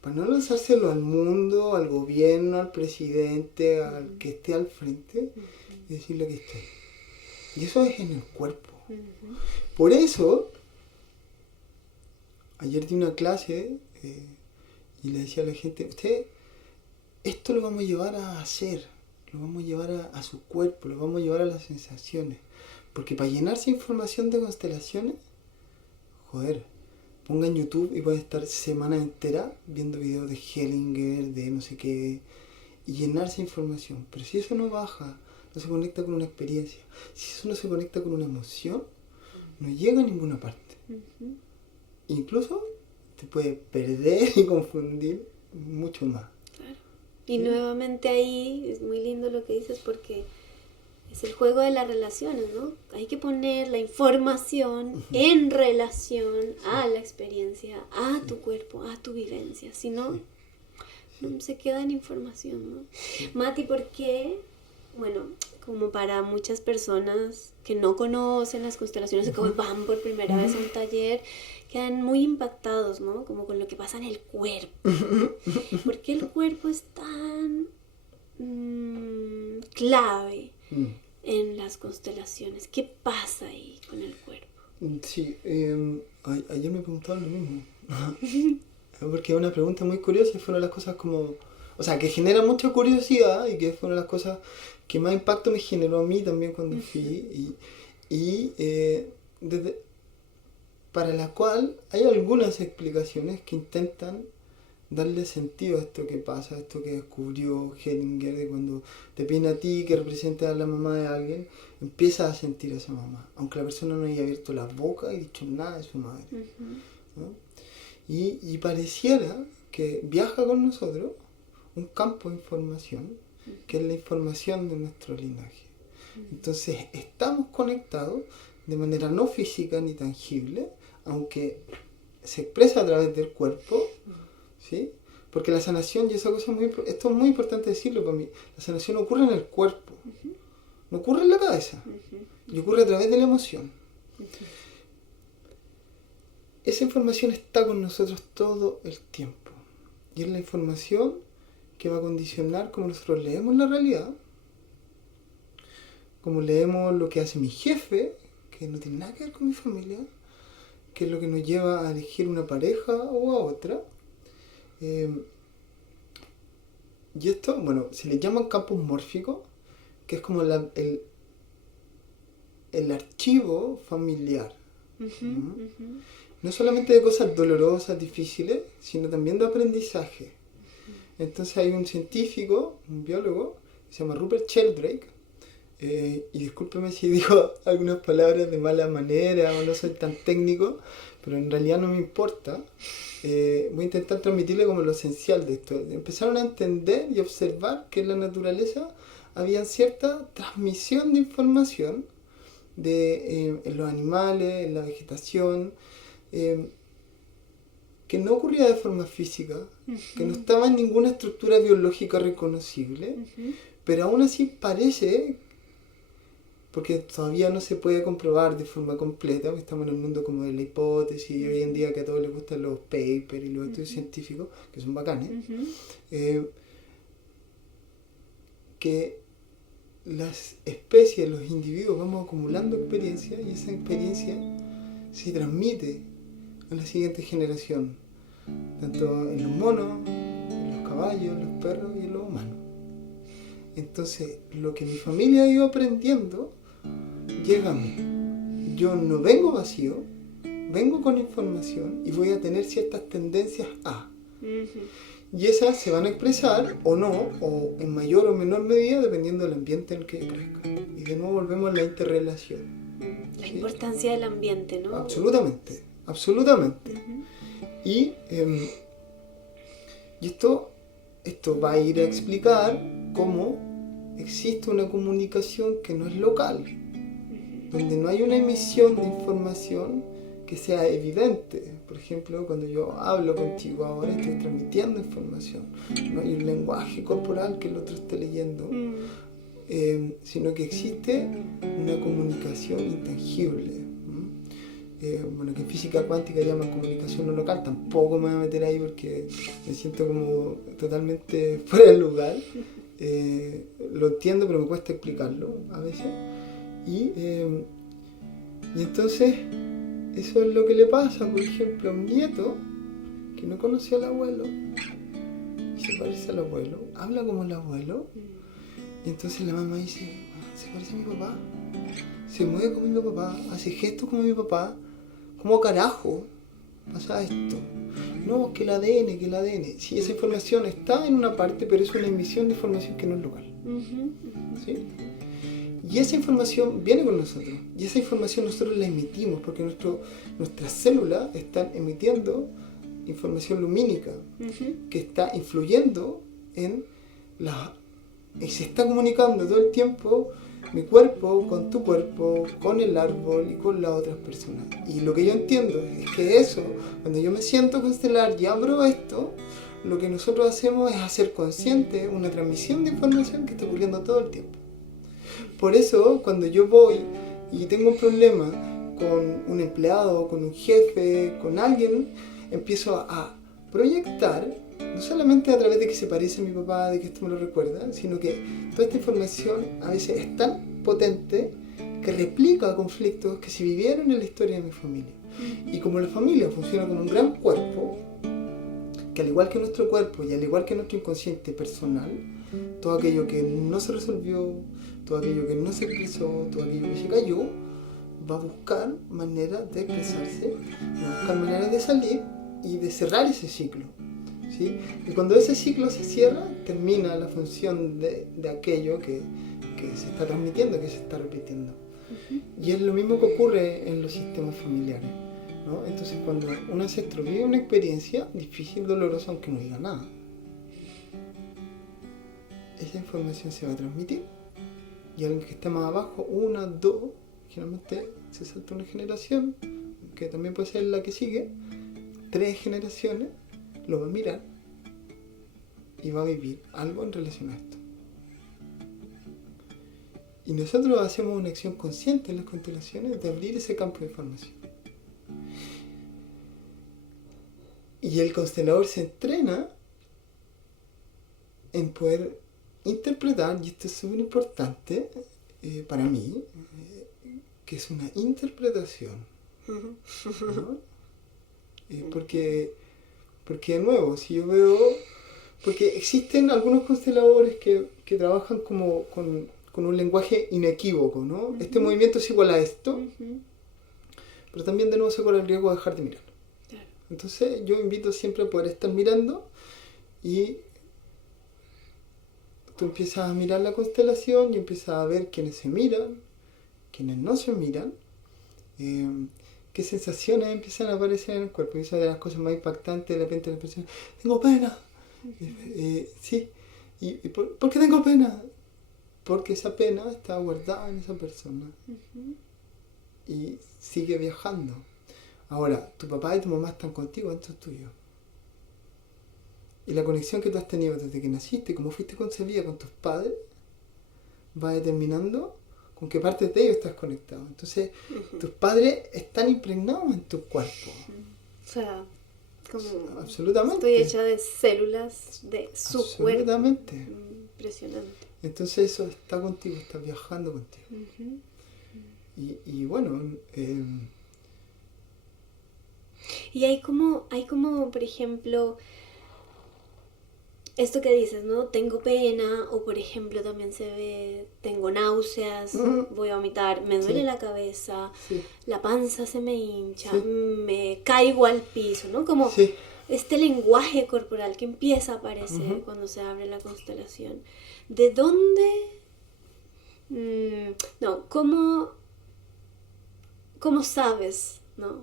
para no lanzárselo al mundo, al gobierno, al presidente, al que esté al frente, y decirle que esté. Y eso es en el cuerpo. Por eso, ayer di una clase y le decía a la gente, usted, esto lo vamos a llevar a hacer, lo vamos a llevar a su cuerpo, lo vamos a llevar a las sensaciones. Porque para llenarse de información de constelaciones, joder, ponga en YouTube y puede estar semanas enteras viendo videos de Hellinger, de no sé qué, y llenarse de información. Pero si eso no baja, no se conecta con una experiencia, si eso no se conecta con una emoción, no llega a ninguna parte. Incluso te puede perder y confundir mucho más. Claro. Y nuevamente ahí es muy lindo lo que dices porque es el juego de las relaciones, ¿no? Hay que poner la información en relación a la experiencia, a tu cuerpo, a tu vivencia. Si no, se queda en información, ¿no? Mati, ¿por qué? Bueno, como para muchas personas que no conocen las constelaciones o que van por primera vez a un taller, quedan muy impactados, ¿no? Como con lo que pasa en el cuerpo. ¿Por qué el cuerpo es tan clave en las constelaciones? ¿Qué pasa ahí con el cuerpo? Sí, ayer me preguntaban lo mismo. Porque es una pregunta muy curiosa y fue una de las cosas como... O sea, que genera mucha curiosidad y que fue una de las cosas que más impacto me generó a mí también cuando fui. Para la cual hay algunas explicaciones que intentan darle sentido a esto que pasa, a esto que descubrió Hellinger, de cuando te piden a ti que representes a la mamá de alguien, empiezas a sentir a esa mamá, aunque la persona no haya abierto la boca y dicho nada de su madre. ¿No? Y pareciera que viaja con nosotros un campo de información, que es la información de nuestro linaje. Entonces estamos conectados de manera no física ni tangible, aunque se expresa a través del cuerpo, ¿sí? Porque la sanación, y esa cosa esto es muy importante decirlo para mí, la sanación ocurre en el cuerpo, no ocurre en la cabeza, y ocurre a través de la emoción. Esa información está con nosotros todo el tiempo, y es la información que va a condicionar cómo nosotros leemos la realidad, cómo leemos lo que hace mi jefe, que no tiene nada que ver con mi familia, que es lo que nos lleva a elegir una pareja o a otra. Y esto, bueno, se le llaman campos mórficos, que es como el archivo familiar. No solamente de cosas dolorosas, difíciles, sino también de aprendizaje. Entonces hay un científico, un biólogo, que se llama Rupert Sheldrake, y discúlpeme si digo algunas palabras de mala manera o no soy tan técnico, pero en realidad no me importa. Voy a intentar transmitirle como lo esencial de esto. Empezaron a entender y observar que en la naturaleza había cierta transmisión de información en los animales, en la vegetación, que no ocurría de forma física, que no estaba en ninguna estructura biológica reconocible, pero aún así parece, porque todavía no se puede comprobar de forma completa, porque estamos en un mundo como de la hipótesis, y hoy en día que a todos les gustan los papers y los estudios científicos, que son bacanes, que las especies, los individuos, vamos acumulando experiencia y esa experiencia se transmite a la siguiente generación, tanto en los monos, en los caballos, en los perros y en los humanos. Entonces, lo que mi familia ha ido aprendiendo llega a mí. Yo no vengo vacío, vengo con información y voy a tener ciertas tendencias a. Y esas se van a expresar o no, o en mayor o menor medida, dependiendo del ambiente en el que crezca. Y de nuevo volvemos a la interrelación. La importancia del ambiente, ¿no? Absolutamente, absolutamente. Y esto va a ir a explicar cómo existe una comunicación que no es local, donde no hay una emisión de información que sea evidente. Por ejemplo, cuando yo hablo contigo ahora, estoy transmitiendo información. No hay un lenguaje corporal que el otro esté leyendo, sino que existe una comunicación intangible. Bueno, que en física cuántica llaman comunicación no local. Tampoco me voy a meter ahí porque me siento como totalmente fuera del lugar. Lo entiendo, pero me cuesta explicarlo a veces. Y entonces, eso es lo que le pasa, por ejemplo, a un nieto que no conoce al abuelo, y se parece al abuelo, habla como el abuelo, y entonces la mamá dice, se parece a mi papá, se mueve como mi papá, hace gestos como mi papá. ¿Cómo carajo pasa esto? No, que el ADN. Sí, esa información está en una parte, pero es una emisión de información que no es local. ¿Sí? Y esa información viene con nosotros. Y esa información nosotros la emitimos, porque nuestras células están emitiendo información lumínica, que está influyendo en y se está comunicando todo el tiempo mi cuerpo con tu cuerpo, con el árbol y con las otras personas. Y lo que yo entiendo es que eso, cuando yo me siento a constelar y abro esto, lo que nosotros hacemos es hacer consciente una transmisión de información que está ocurriendo todo el tiempo. Por eso, cuando yo voy y tengo un problema con un empleado, con un jefe, con alguien, empiezo a proyectar, no solamente a través de que se parece a mi papá, de que esto me lo recuerda, sino que toda esta información a veces es tan potente que replica conflictos que se vivieron en la historia de mi familia. Y como la familia funciona como un gran cuerpo, que al igual que nuestro cuerpo y al igual que nuestro inconsciente personal, todo aquello que no se resolvió, todo aquello que no se expresó, todo aquello que se cayó, va a buscar maneras de expresarse, va a buscar maneras de salir y de cerrar ese ciclo. ¿Sí? Y cuando ese ciclo se cierra, termina la función de aquello que se está transmitiendo, que se está repitiendo. Y es lo mismo que ocurre en los sistemas familiares, ¿no? Entonces, cuando un ancestro vive una experiencia difícil, dolorosa, aunque no diga nada, esa información se va a transmitir. Y alguien que está más abajo, 1, 2, generalmente se salta una generación, que también puede ser la que sigue, 3 generaciones, lo va a mirar y va a vivir algo en relación a esto. Y nosotros hacemos una acción consciente en las constelaciones de abrir ese campo de información. Y el constelador se entrena en poder interpretar, y esto es súper importante para mí, que es una interpretación, ¿no? Porque de nuevo, si yo veo, porque existen algunos consteladores que trabajan como con un lenguaje inequívoco, ¿no? Este movimiento es igual a esto, pero también de nuevo se corre el riesgo de dejar de mirar. Claro. Entonces yo invito siempre a poder estar mirando y tú empiezas a mirar la constelación y empiezas a ver quiénes se miran, quiénes no se miran, qué sensaciones empiezan a aparecer en el cuerpo. Y esa es de las cosas más impactantes. De repente la persona, tengo pena. Sí. ¿Y por qué tengo pena? Porque esa pena está guardada en esa persona. Y sigue viajando. Ahora, tu papá y tu mamá están contigo, esto es tuyo. Y la conexión que tú has tenido desde que naciste, como fuiste concebida con tus padres, va determinando con qué partes de ellos estás conectado. Entonces, tus padres están impregnados en tu cuerpo. O sea, como... Absolutamente. Estoy hecha de células de su absolutamente. Cuerpo. Impresionante. Entonces eso está contigo, está viajando contigo. Y bueno... Y hay como, por ejemplo... Esto que dices, ¿no? Tengo pena, o por ejemplo también se ve, tengo náuseas, voy a vomitar, me duele la cabeza, la panza se me hincha, me caigo al piso, ¿no? Como este lenguaje corporal que empieza a aparecer cuando se abre la constelación. ¿De dónde? ¿Cómo sabes, ¿no?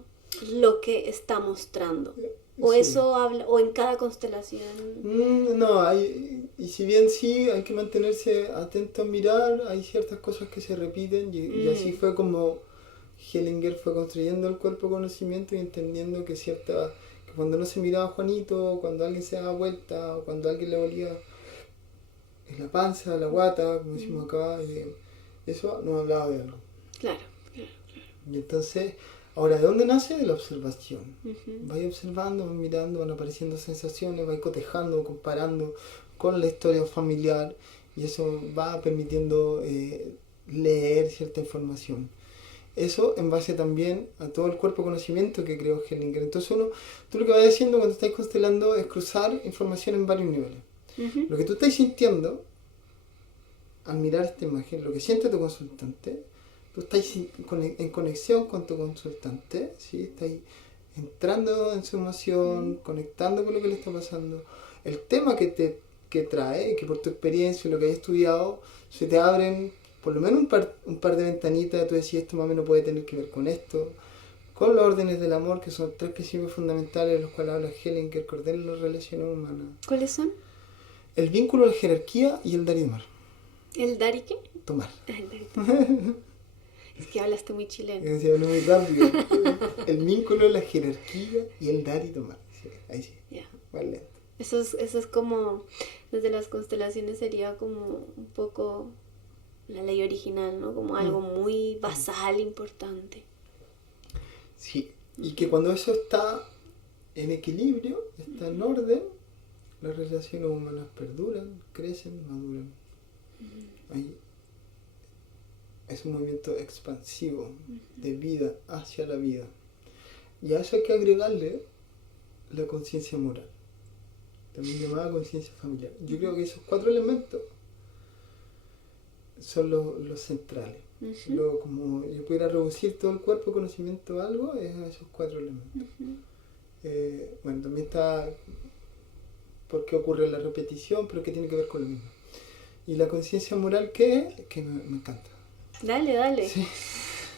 Lo que está mostrando? ¿O Sí. eso habla, o en cada constelación? No, y si bien sí, hay que mantenerse atento a mirar, hay ciertas cosas que se repiten y así fue como Hellinger fue construyendo el cuerpo conocimiento y entendiendo que que cuando no se miraba a Juanito, cuando alguien se daba vuelta, o cuando alguien le olía en la panza, la guata, como decimos acá, eso nos hablaba de algo. Claro. Y entonces, ahora, ¿de dónde nace? De la observación. Ujú. Vais observando, vais mirando, van apareciendo sensaciones, vais cotejando, comparando con la historia familiar y eso va permitiendo leer cierta información. Eso en base también a todo el cuerpo de conocimiento que creó Hellinger. Entonces tú lo que vas haciendo cuando estáis constelando es cruzar información en varios niveles. Ujú. Lo que tú estás sintiendo al mirar esta imagen, lo que siente tu consultante, tú estás en conexión con tu consultante, ¿sí? Estás entrando en su emoción, conectando con lo que le está pasando. El tema que trae, que por tu experiencia y lo que has estudiado, se te abren por lo menos un par de ventanitas, tú decís, esto más o menos puede tener que ver con esto, con los órdenes del amor, que son 3 principios fundamentales de los cuales habla Hellinger, que ordenan las relaciones humanas. ¿Cuáles son? El vínculo, la jerarquía y el dar y tomar. ¿El dar y qué? Tomar. El dar y tomar. Es que hablaste muy chileno. Se habla muy rápido. El vínculo, la jerarquía y el dar y tomar. Sí, ahí sí. Ya. Más lento. Eso es como, desde las constelaciones sería como un poco la ley original, ¿no? Como algo muy basal, importante. Sí, y que cuando eso está en equilibrio, está en orden, las relaciones humanas perduran, crecen, maduran. Ahí es un movimiento expansivo de vida hacia la vida. Y a eso hay que agregarle la conciencia moral, también llamada conciencia familiar. Yo creo que esos 4 elementos son los centrales. Como yo pudiera reducir todo el cuerpo conocimiento a algo, es a esos 4 elementos. Bueno, también está por qué ocurre la repetición, pero que tiene que ver con lo mismo. Y la conciencia moral, ¿qué es? Que me encanta. Dale. Sí.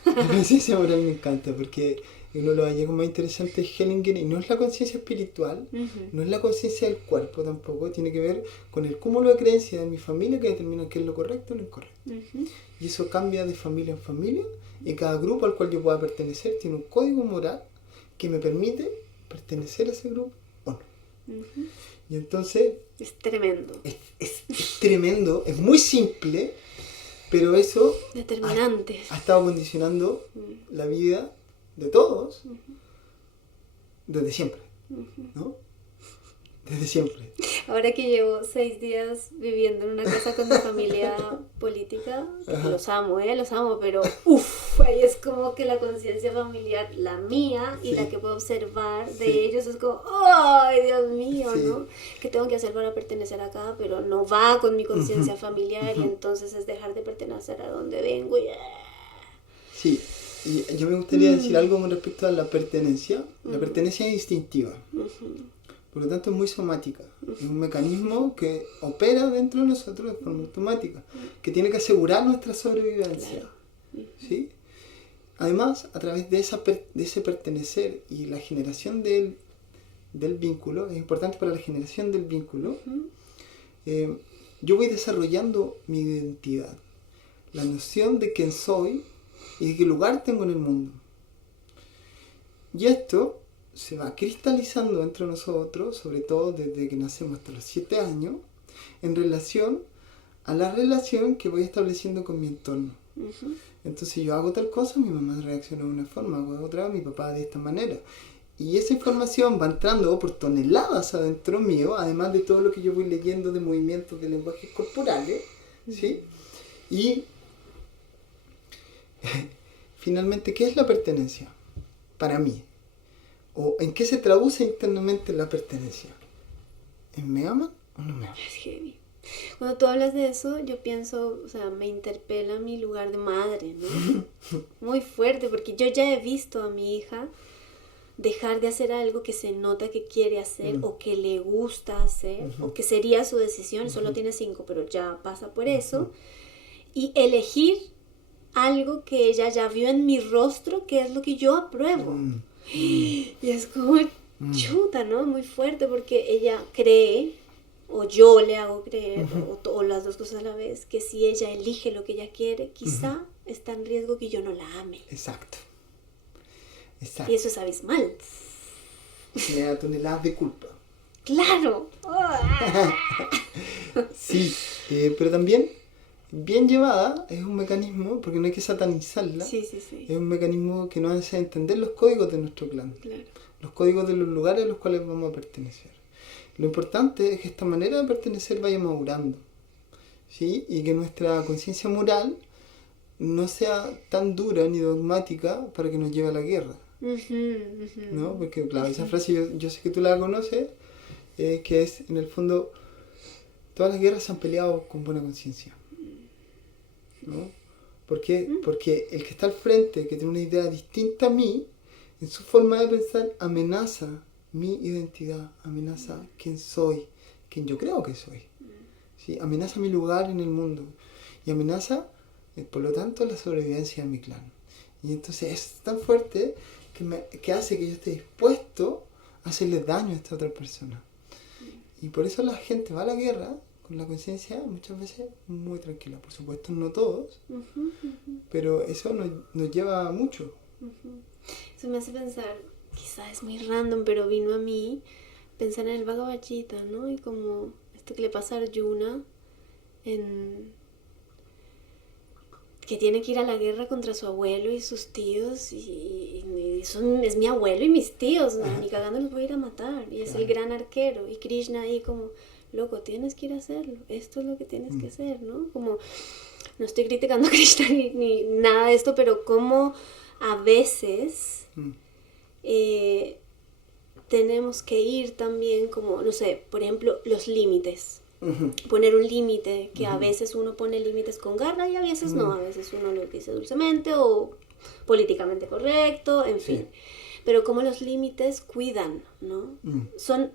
La conciencia moral me encanta porque uno de los hallazgos más interesantes de Hellinger, y no es la conciencia espiritual, no es la conciencia del cuerpo tampoco, tiene que ver con el cúmulo de creencias de mi familia que determinan qué es lo correcto o lo incorrecto. Y eso cambia de familia en familia, y cada grupo al cual yo pueda pertenecer tiene un código moral que me permite pertenecer a ese grupo o no. Y entonces Es tremendo. es tremendo, es muy simple, pero eso Determinante. ha estado condicionando la vida de todos desde siempre, ¿no? Desde siempre. Ahora que llevo 6 días viviendo en una casa con mi familia política, los amo, pero ahí es como que la conciencia familiar, la mía y la que puedo observar de ellos, es como, ¡ay, Dios mío! Sí. ¿No? ¿Qué tengo que hacer para pertenecer acá? Pero no va con mi conciencia familiar y entonces es dejar de pertenecer a donde vengo y... Sí, y yo me gustaría decir algo con respecto a la pertenencia. La pertenencia es instintiva. Por lo tanto es muy somática, es un mecanismo que opera dentro de nosotros de forma automática, que tiene que asegurar nuestra sobrevivencia. ¿Sí? Además, a través de ese pertenecer y la generación del vínculo, es importante para la generación del vínculo, yo voy desarrollando mi identidad, la noción de quién soy y de qué lugar tengo en el mundo. Y esto se va cristalizando entre nosotros, sobre todo desde que nacemos hasta los 7 años, en relación a la relación que voy estableciendo con mi entorno. Entonces yo hago tal cosa, mi mamá reacciona de una forma, hago otra, mi papá de esta manera. Y esa información va entrando por toneladas adentro mío, además de todo lo que yo voy leyendo de movimientos de lenguajes corporales, ¿sí? Y finalmente, ¿qué es la pertenencia para mí? ¿O en qué se traduce internamente la pertenencia? ¿En me aman o no me aman? Es heavy. Cuando tú hablas de eso, yo pienso, o sea, me interpela mi lugar de madre, ¿no? Muy fuerte, porque yo ya he visto a mi hija dejar de hacer algo que se nota que quiere hacer o que le gusta hacer o que sería su decisión, solo tiene 5, pero ya pasa por eso, y elegir algo que ella ya vio en mi rostro que es lo que yo apruebo. Y es como, chuta, ¿no? Muy fuerte porque ella cree, o yo le hago creer, o las dos cosas a la vez, que si ella elige lo que ella quiere, quizá está en riesgo que yo no la ame. Exacto. Y eso es abismal. Me da toneladas de culpa. ¡Claro! Sí, pero también, bien llevada, es un mecanismo, porque no hay que satanizarla, Sí. es un mecanismo que nos hace entender los códigos de nuestro clan, Claro. los códigos de los lugares a los cuales vamos a pertenecer. Lo importante es que esta manera de pertenecer vaya madurando, ¿sí? Y que nuestra conciencia moral no sea tan dura ni dogmática para que nos lleve a la guerra, ¿no? Porque, claro, esa frase yo sé que tú la conoces, que es, en el fondo, todas las guerras se han peleado con buena conciencia, ¿no? ¿Por qué? Porque el que está al frente, que tiene una idea distinta a mí, en su forma de pensar, amenaza mi identidad, amenaza quién soy, quién yo creo que soy, ¿sí? Amenaza mi lugar en el mundo y amenaza, por lo tanto, la sobrevivencia de mi clan. Y entonces es tan fuerte que hace que yo esté dispuesto a hacerle daño a esta otra persona. Y por eso la gente va a la guerra con la conciencia muchas veces muy tranquila. Por supuesto, no todos, pero eso nos lleva a mucho. Eso me hace pensar, quizás es muy random, pero vino a mí pensar en el Bhagavad Gita, ¿no? Y como esto que le pasa a Arjuna, que tiene que ir a la guerra contra su abuelo y sus tíos, y es mi abuelo y mis tíos, ¿no? Ni cagando los voy a ir a matar, y es el gran arquero, y Krishna ahí como, loco, tienes que ir a hacerlo, esto es lo que tienes que hacer, ¿no? Como, no estoy criticando a Krishna ni nada de esto, pero como a veces tenemos que ir también como, no sé, por ejemplo, los límites. Poner un límite, que a veces uno pone límites con garra y a veces no, a veces uno lo dice dulcemente o políticamente correcto, en fin. Pero como los límites cuidan, ¿no?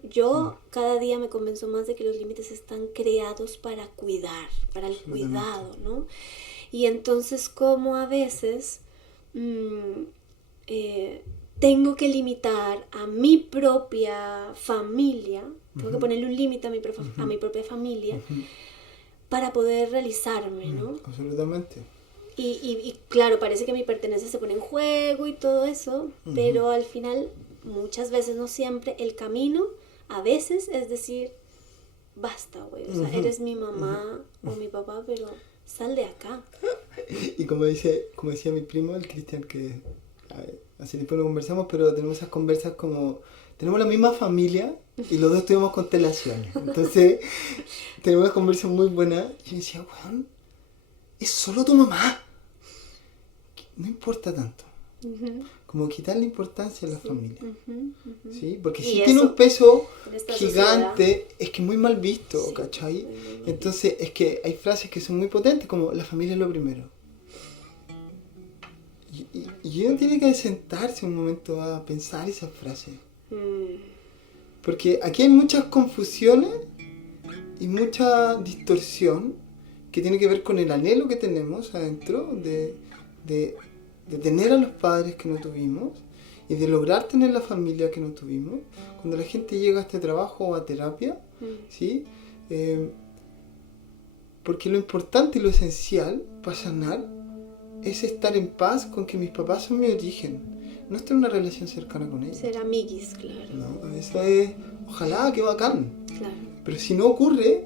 Yo cada día me convenzo más de que los límites están creados para cuidar, para el cuidado, ¿no? Y entonces como a veces tengo que limitar a mi propia familia, tengo que ponerle un límite a mi propia familia para poder realizarme, ¿no? Absolutamente. Y claro, parece que mi pertenencia se pone en juego y todo eso, pero al final, muchas veces, no siempre, el camino, a veces, es decir, basta, güey, o sea, eres mi mamá o mi papá, pero sal de acá. Y como decía mi primo, el Cristian, que hace tiempo no conversamos, pero tenemos esas conversas como, tenemos la misma familia y los dos tuvimos constelaciones, entonces tenemos una conversación muy buena. Y yo decía, weón, es solo tu mamá, no importa tanto, como quitarle importancia a la familia, ¿sí? Porque si tiene un peso gigante, sociedad, es que es muy mal visto, ¿cachai? Entonces es que hay frases que son muy potentes, como la familia es lo primero. Y uno tiene que sentarse un momento a pensar esas frases. Porque aquí hay muchas confusiones y mucha distorsión que tiene que ver con el anhelo que tenemos adentro de tener a los padres que no tuvimos y de lograr tener la familia que no tuvimos. Cuando la gente llega a este trabajo o a terapia, ¿sí? Porque lo importante y lo esencial para sanar es estar en paz con que mis papás son mi origen, no estar en una relación cercana con ellos. Ser amiguis, claro. No, eso es, ojalá, qué bacán. Claro. Pero si no ocurre,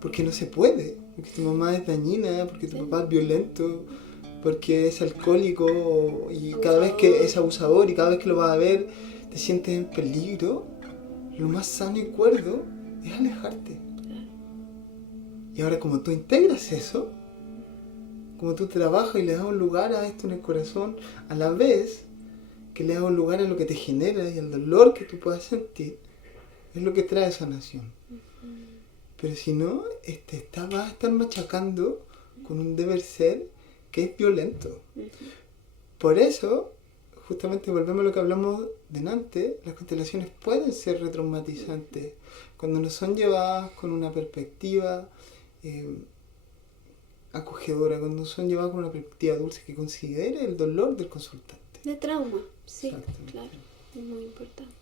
porque no se puede, porque tu mamá es dañina, porque tu papá es violento, porque es alcohólico y cada vez que es abusador y cada vez que lo vas a ver te sientes en peligro, lo más sano y cuerdo es alejarte. Claro. Y ahora como tú integras eso, como tú trabajas y le das un lugar a esto en el corazón, a la vez que le das un lugar a lo que te genera y al dolor que tú puedas sentir, es lo que trae sanación. Pero si no, vas a estar machacando con un deber ser que es violento. Por eso, justamente volvemos a lo que hablamos delante, las constelaciones pueden ser retraumatizantes cuando no son llevadas con una perspectiva acogedora, cuando son llevadas con una perspectiva dulce que considere el dolor del consultante. De trauma, sí, claro, es muy importante.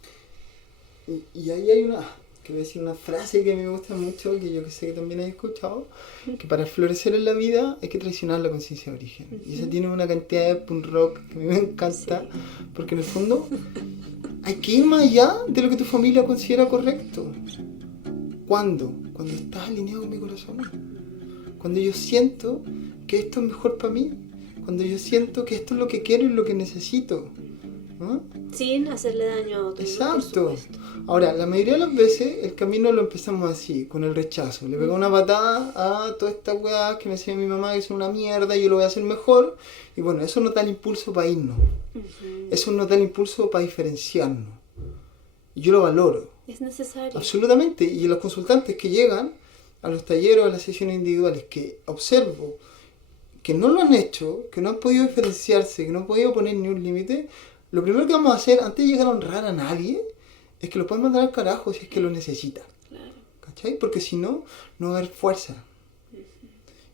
Y ahí hay que voy a decir una frase que a mí me gusta mucho, que yo que sé que también has escuchado, que para florecer en la vida hay que traicionar la conciencia de origen. Y eso tiene una cantidad de punk rock que a mí me encanta, porque en el fondo hay que ir más allá de lo que tu familia considera correcto. ¿Cuándo? Cuando estás alineado con mi corazón. Cuando yo siento que esto es mejor para mí. Cuando yo siento que esto es lo que quiero y lo que necesito. ¿No? Sin hacerle daño a otros. Exacto. Por supuesto. Ahora, la mayoría de las veces el camino lo empezamos así, con el rechazo. Le pego una patada a todas estas weas que me decía mi mamá que son una mierda y yo lo voy a hacer mejor. Y bueno, eso nos da el impulso para irnos. Eso nos da el impulso para diferenciarnos. Y yo lo valoro. Es necesario. Absolutamente. Y los consultantes que llegan a los talleres o a las sesiones individuales, que observo que no lo han hecho, que no han podido diferenciarse, que no han podido poner ni un límite, lo primero que vamos a hacer antes de llegar a honrar a nadie es que lo pueden mandar al carajo si es que lo necesita. Claro. ¿Cachai? Porque si no, no va a haber fuerza.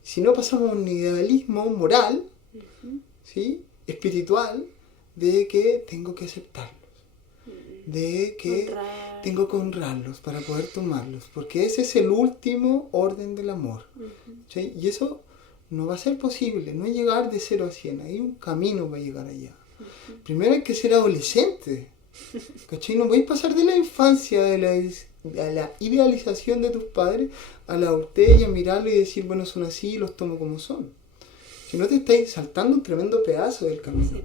Si no, pasamos a un idealismo moral, ¿sí? Espiritual, de que tengo que aceptarlos, de que tengo que honrarlos para poder tomarlos, porque ese es el último orden del amor. ¿Sí? Y eso no va a ser posible, no es llegar de 0 a 100, hay un camino para llegar allá. Primero hay que ser adolescente, ¿cachai? No podéis pasar de la infancia, de la idealización de tus padres, a la adultez y a mirarlo y decir, bueno, son así y los tomo como son. Si no te estáis saltando un tremendo pedazo del camino. Sí.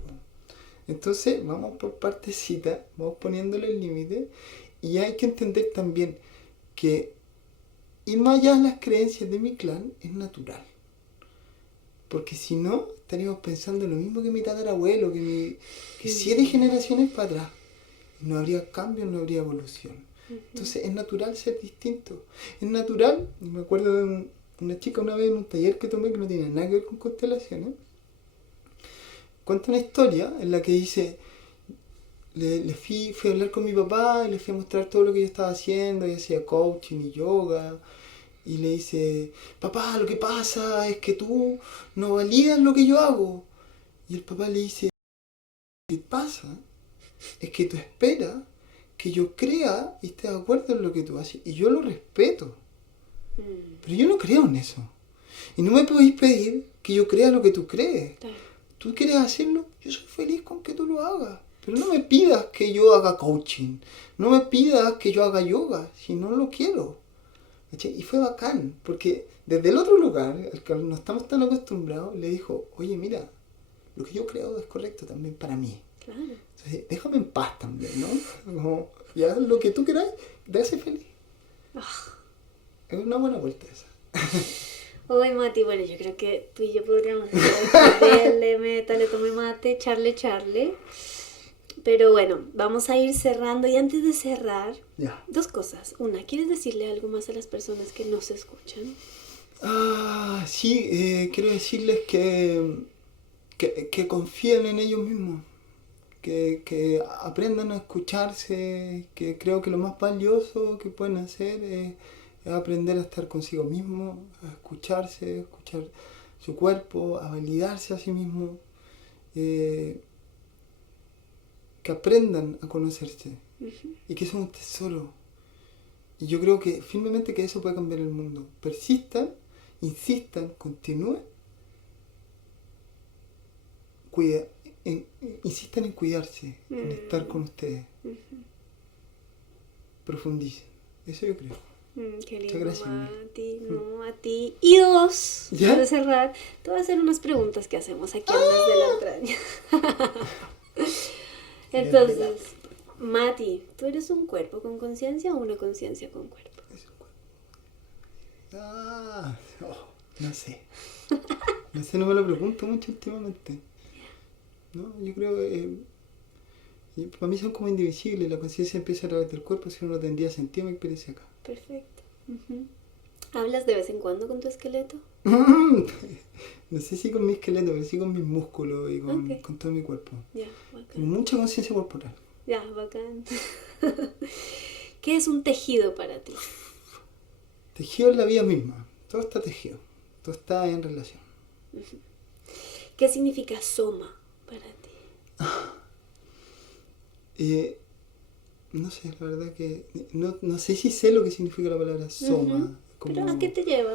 Entonces, vamos por partecita, vamos poniéndole el límite, y hay que entender también que ir más allá de las creencias de mi clan es natural. Porque si no, estaríamos pensando lo mismo que mi tatarabuelo, que 7 generaciones para atrás. No habría cambio, no habría evolución. Entonces es natural ser distinto. Es natural, me acuerdo de una chica una vez en un taller que tomé que no tiene nada que ver con constelaciones. Cuenta una historia en la que dice, fui a hablar con mi papá y le fui a mostrar todo lo que yo estaba haciendo, y hacía coaching y yoga. Y le dice, papá, lo que pasa es que tú no validas lo que yo hago. Y el papá le dice, ¿qué pasa? Es que tú esperas que yo crea y esté de acuerdo en lo que tú haces. Y yo lo respeto. Pero yo no creo en eso. Y no me podéis pedir que yo crea lo que tú crees. Tú quieres hacerlo, yo soy feliz con que tú lo hagas. Pero no me pidas que yo haga coaching. No me pidas que yo haga yoga, si no lo quiero. Y fue bacán, porque desde el otro lugar, al que no estamos tan acostumbrados, le dijo, oye, mira, lo que yo creo es correcto también para mí. Claro. Entonces, déjame en paz también, ¿no? Como, ya lo que tú quieras, te hace feliz. Es una buena vuelta esa. Oye, Mati, bueno, yo creo que tú y yo podríamos hacer métale, tome mate, charle. Pero bueno, vamos a ir cerrando, y antes de cerrar, dos cosas. Una, ¿quieres decirle algo más a las personas que nos escuchan? Sí, quiero decirles que confíen en ellos mismos, que aprendan a escucharse, que creo que lo más valioso que pueden hacer es aprender a estar consigo mismo, a escucharse, a escuchar su cuerpo, a validarse a sí mismo. Que aprendan a conocerse y que eso es un tesoro. Y yo creo que firmemente que eso puede cambiar el mundo. Persistan, insistan, continúen, insistan en cuidarse, en estar con ustedes. Profundicen. Eso yo creo. Qué lindo, muchas gracias, Mati. No, a ti. Y dos, ¿ya? Para cerrar, te voy a hacer unas preguntas que hacemos aquí desde la entraña. Entonces, Mati, ¿tú eres un cuerpo con conciencia o una conciencia con cuerpo? No sé. No sé, no me lo pregunto mucho últimamente. No, yo creo que para mí son como indivisibles. La conciencia empieza a través del cuerpo, si no tendría sentido mi experiencia acá. Perfecto. ¿Hablas de vez en cuando con tu esqueleto? No sé si con mi esqueleto, pero sí con mis músculos y con todo mi cuerpo. Ya, bacán. Tengo mucha conciencia corporal. Ya, bacán. ¿Qué es un tejido para ti? Tejido es la vida misma. Todo está tejido. Todo está en relación. ¿Qué significa soma para ti? no sé, la verdad que no sé si sé lo que significa la palabra soma. Ujú. Como... ¿Pero a qué te lleva?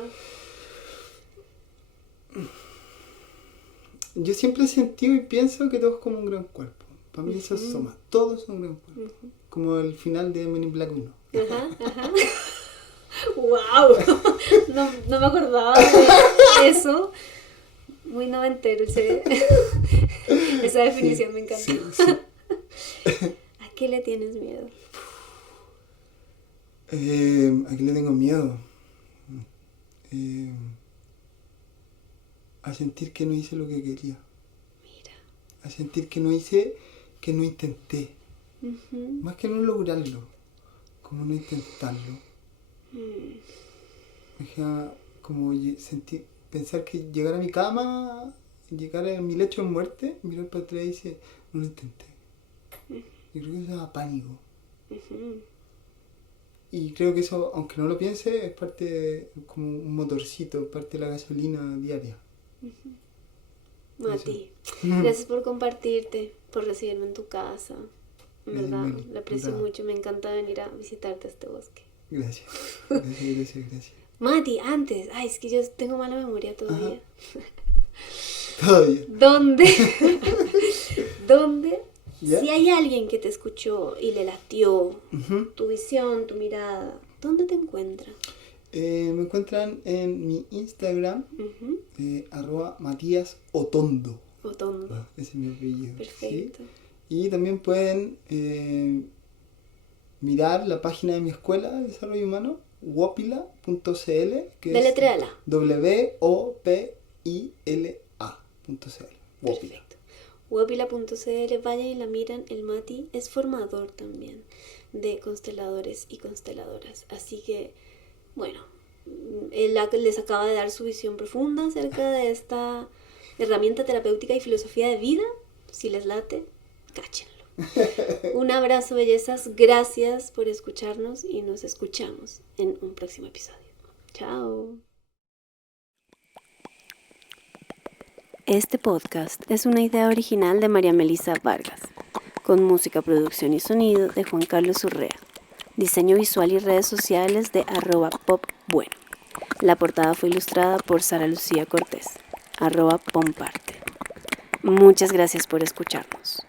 Yo siempre he sentido y pienso que todo es como un gran cuerpo. Para mí eso es soma, todos son un gran cuerpo. Como el final de Men in Black 1. Ajá, ajá. ¡Wow! No me acordaba de eso. Muy noventero esa definición, me encanta. Sí. ¿A qué le tienes miedo? ¿A qué le tengo miedo? A sentir que no hice lo que quería. Mira. A sentir que no hice, que no intenté. Ujú. Más que no lograrlo, como no intentarlo. Como pensar que llegar a mi cama, llegar a mi lecho de muerte, mirar para atrás y decir, no lo intenté. Yo creo que eso da pánico. Ujú. Y creo que eso, aunque no lo piense, es como un motorcito, parte de la gasolina diaria. Mati, gracias por compartirte, por recibirme en tu casa. En Gracias, verdad, Meli. lo aprecio Verdad. mucho, me encanta venir a visitarte a este bosque. Gracias. Mati, antes, es que yo tengo mala memoria todavía. Todavía. ¿Dónde? ¿Ya? Si hay alguien que te escuchó y le latió Ujú. tu visión, tu mirada, ¿dónde te encuentra? Me encuentran en mi Instagram, Ujú. @Matías Otondo. Otondo. Ese es mi apellido. Perfecto. ¿sí? Y también pueden mirar la página de mi escuela de desarrollo humano, wopila.cl, que Deletréala. es wopila.cl. Wopila. Perfecto. Wopila.cl, vayan y la miran. El Mati es formador también de consteladores y consteladoras. Así que, bueno, él les acaba de dar su visión profunda acerca de esta herramienta terapéutica y filosofía de vida. Si les late, cáchenlo. Un abrazo, bellezas. Gracias por escucharnos y nos escuchamos en un próximo episodio. Chao. Este podcast es una idea original de María Melissa Vargas, con música, producción y sonido de Juan Carlos Urrea, diseño visual y redes sociales de @popbueno. La portada fue ilustrada por Sara Lucía Cortés, @pomparte. Muchas gracias por escucharnos.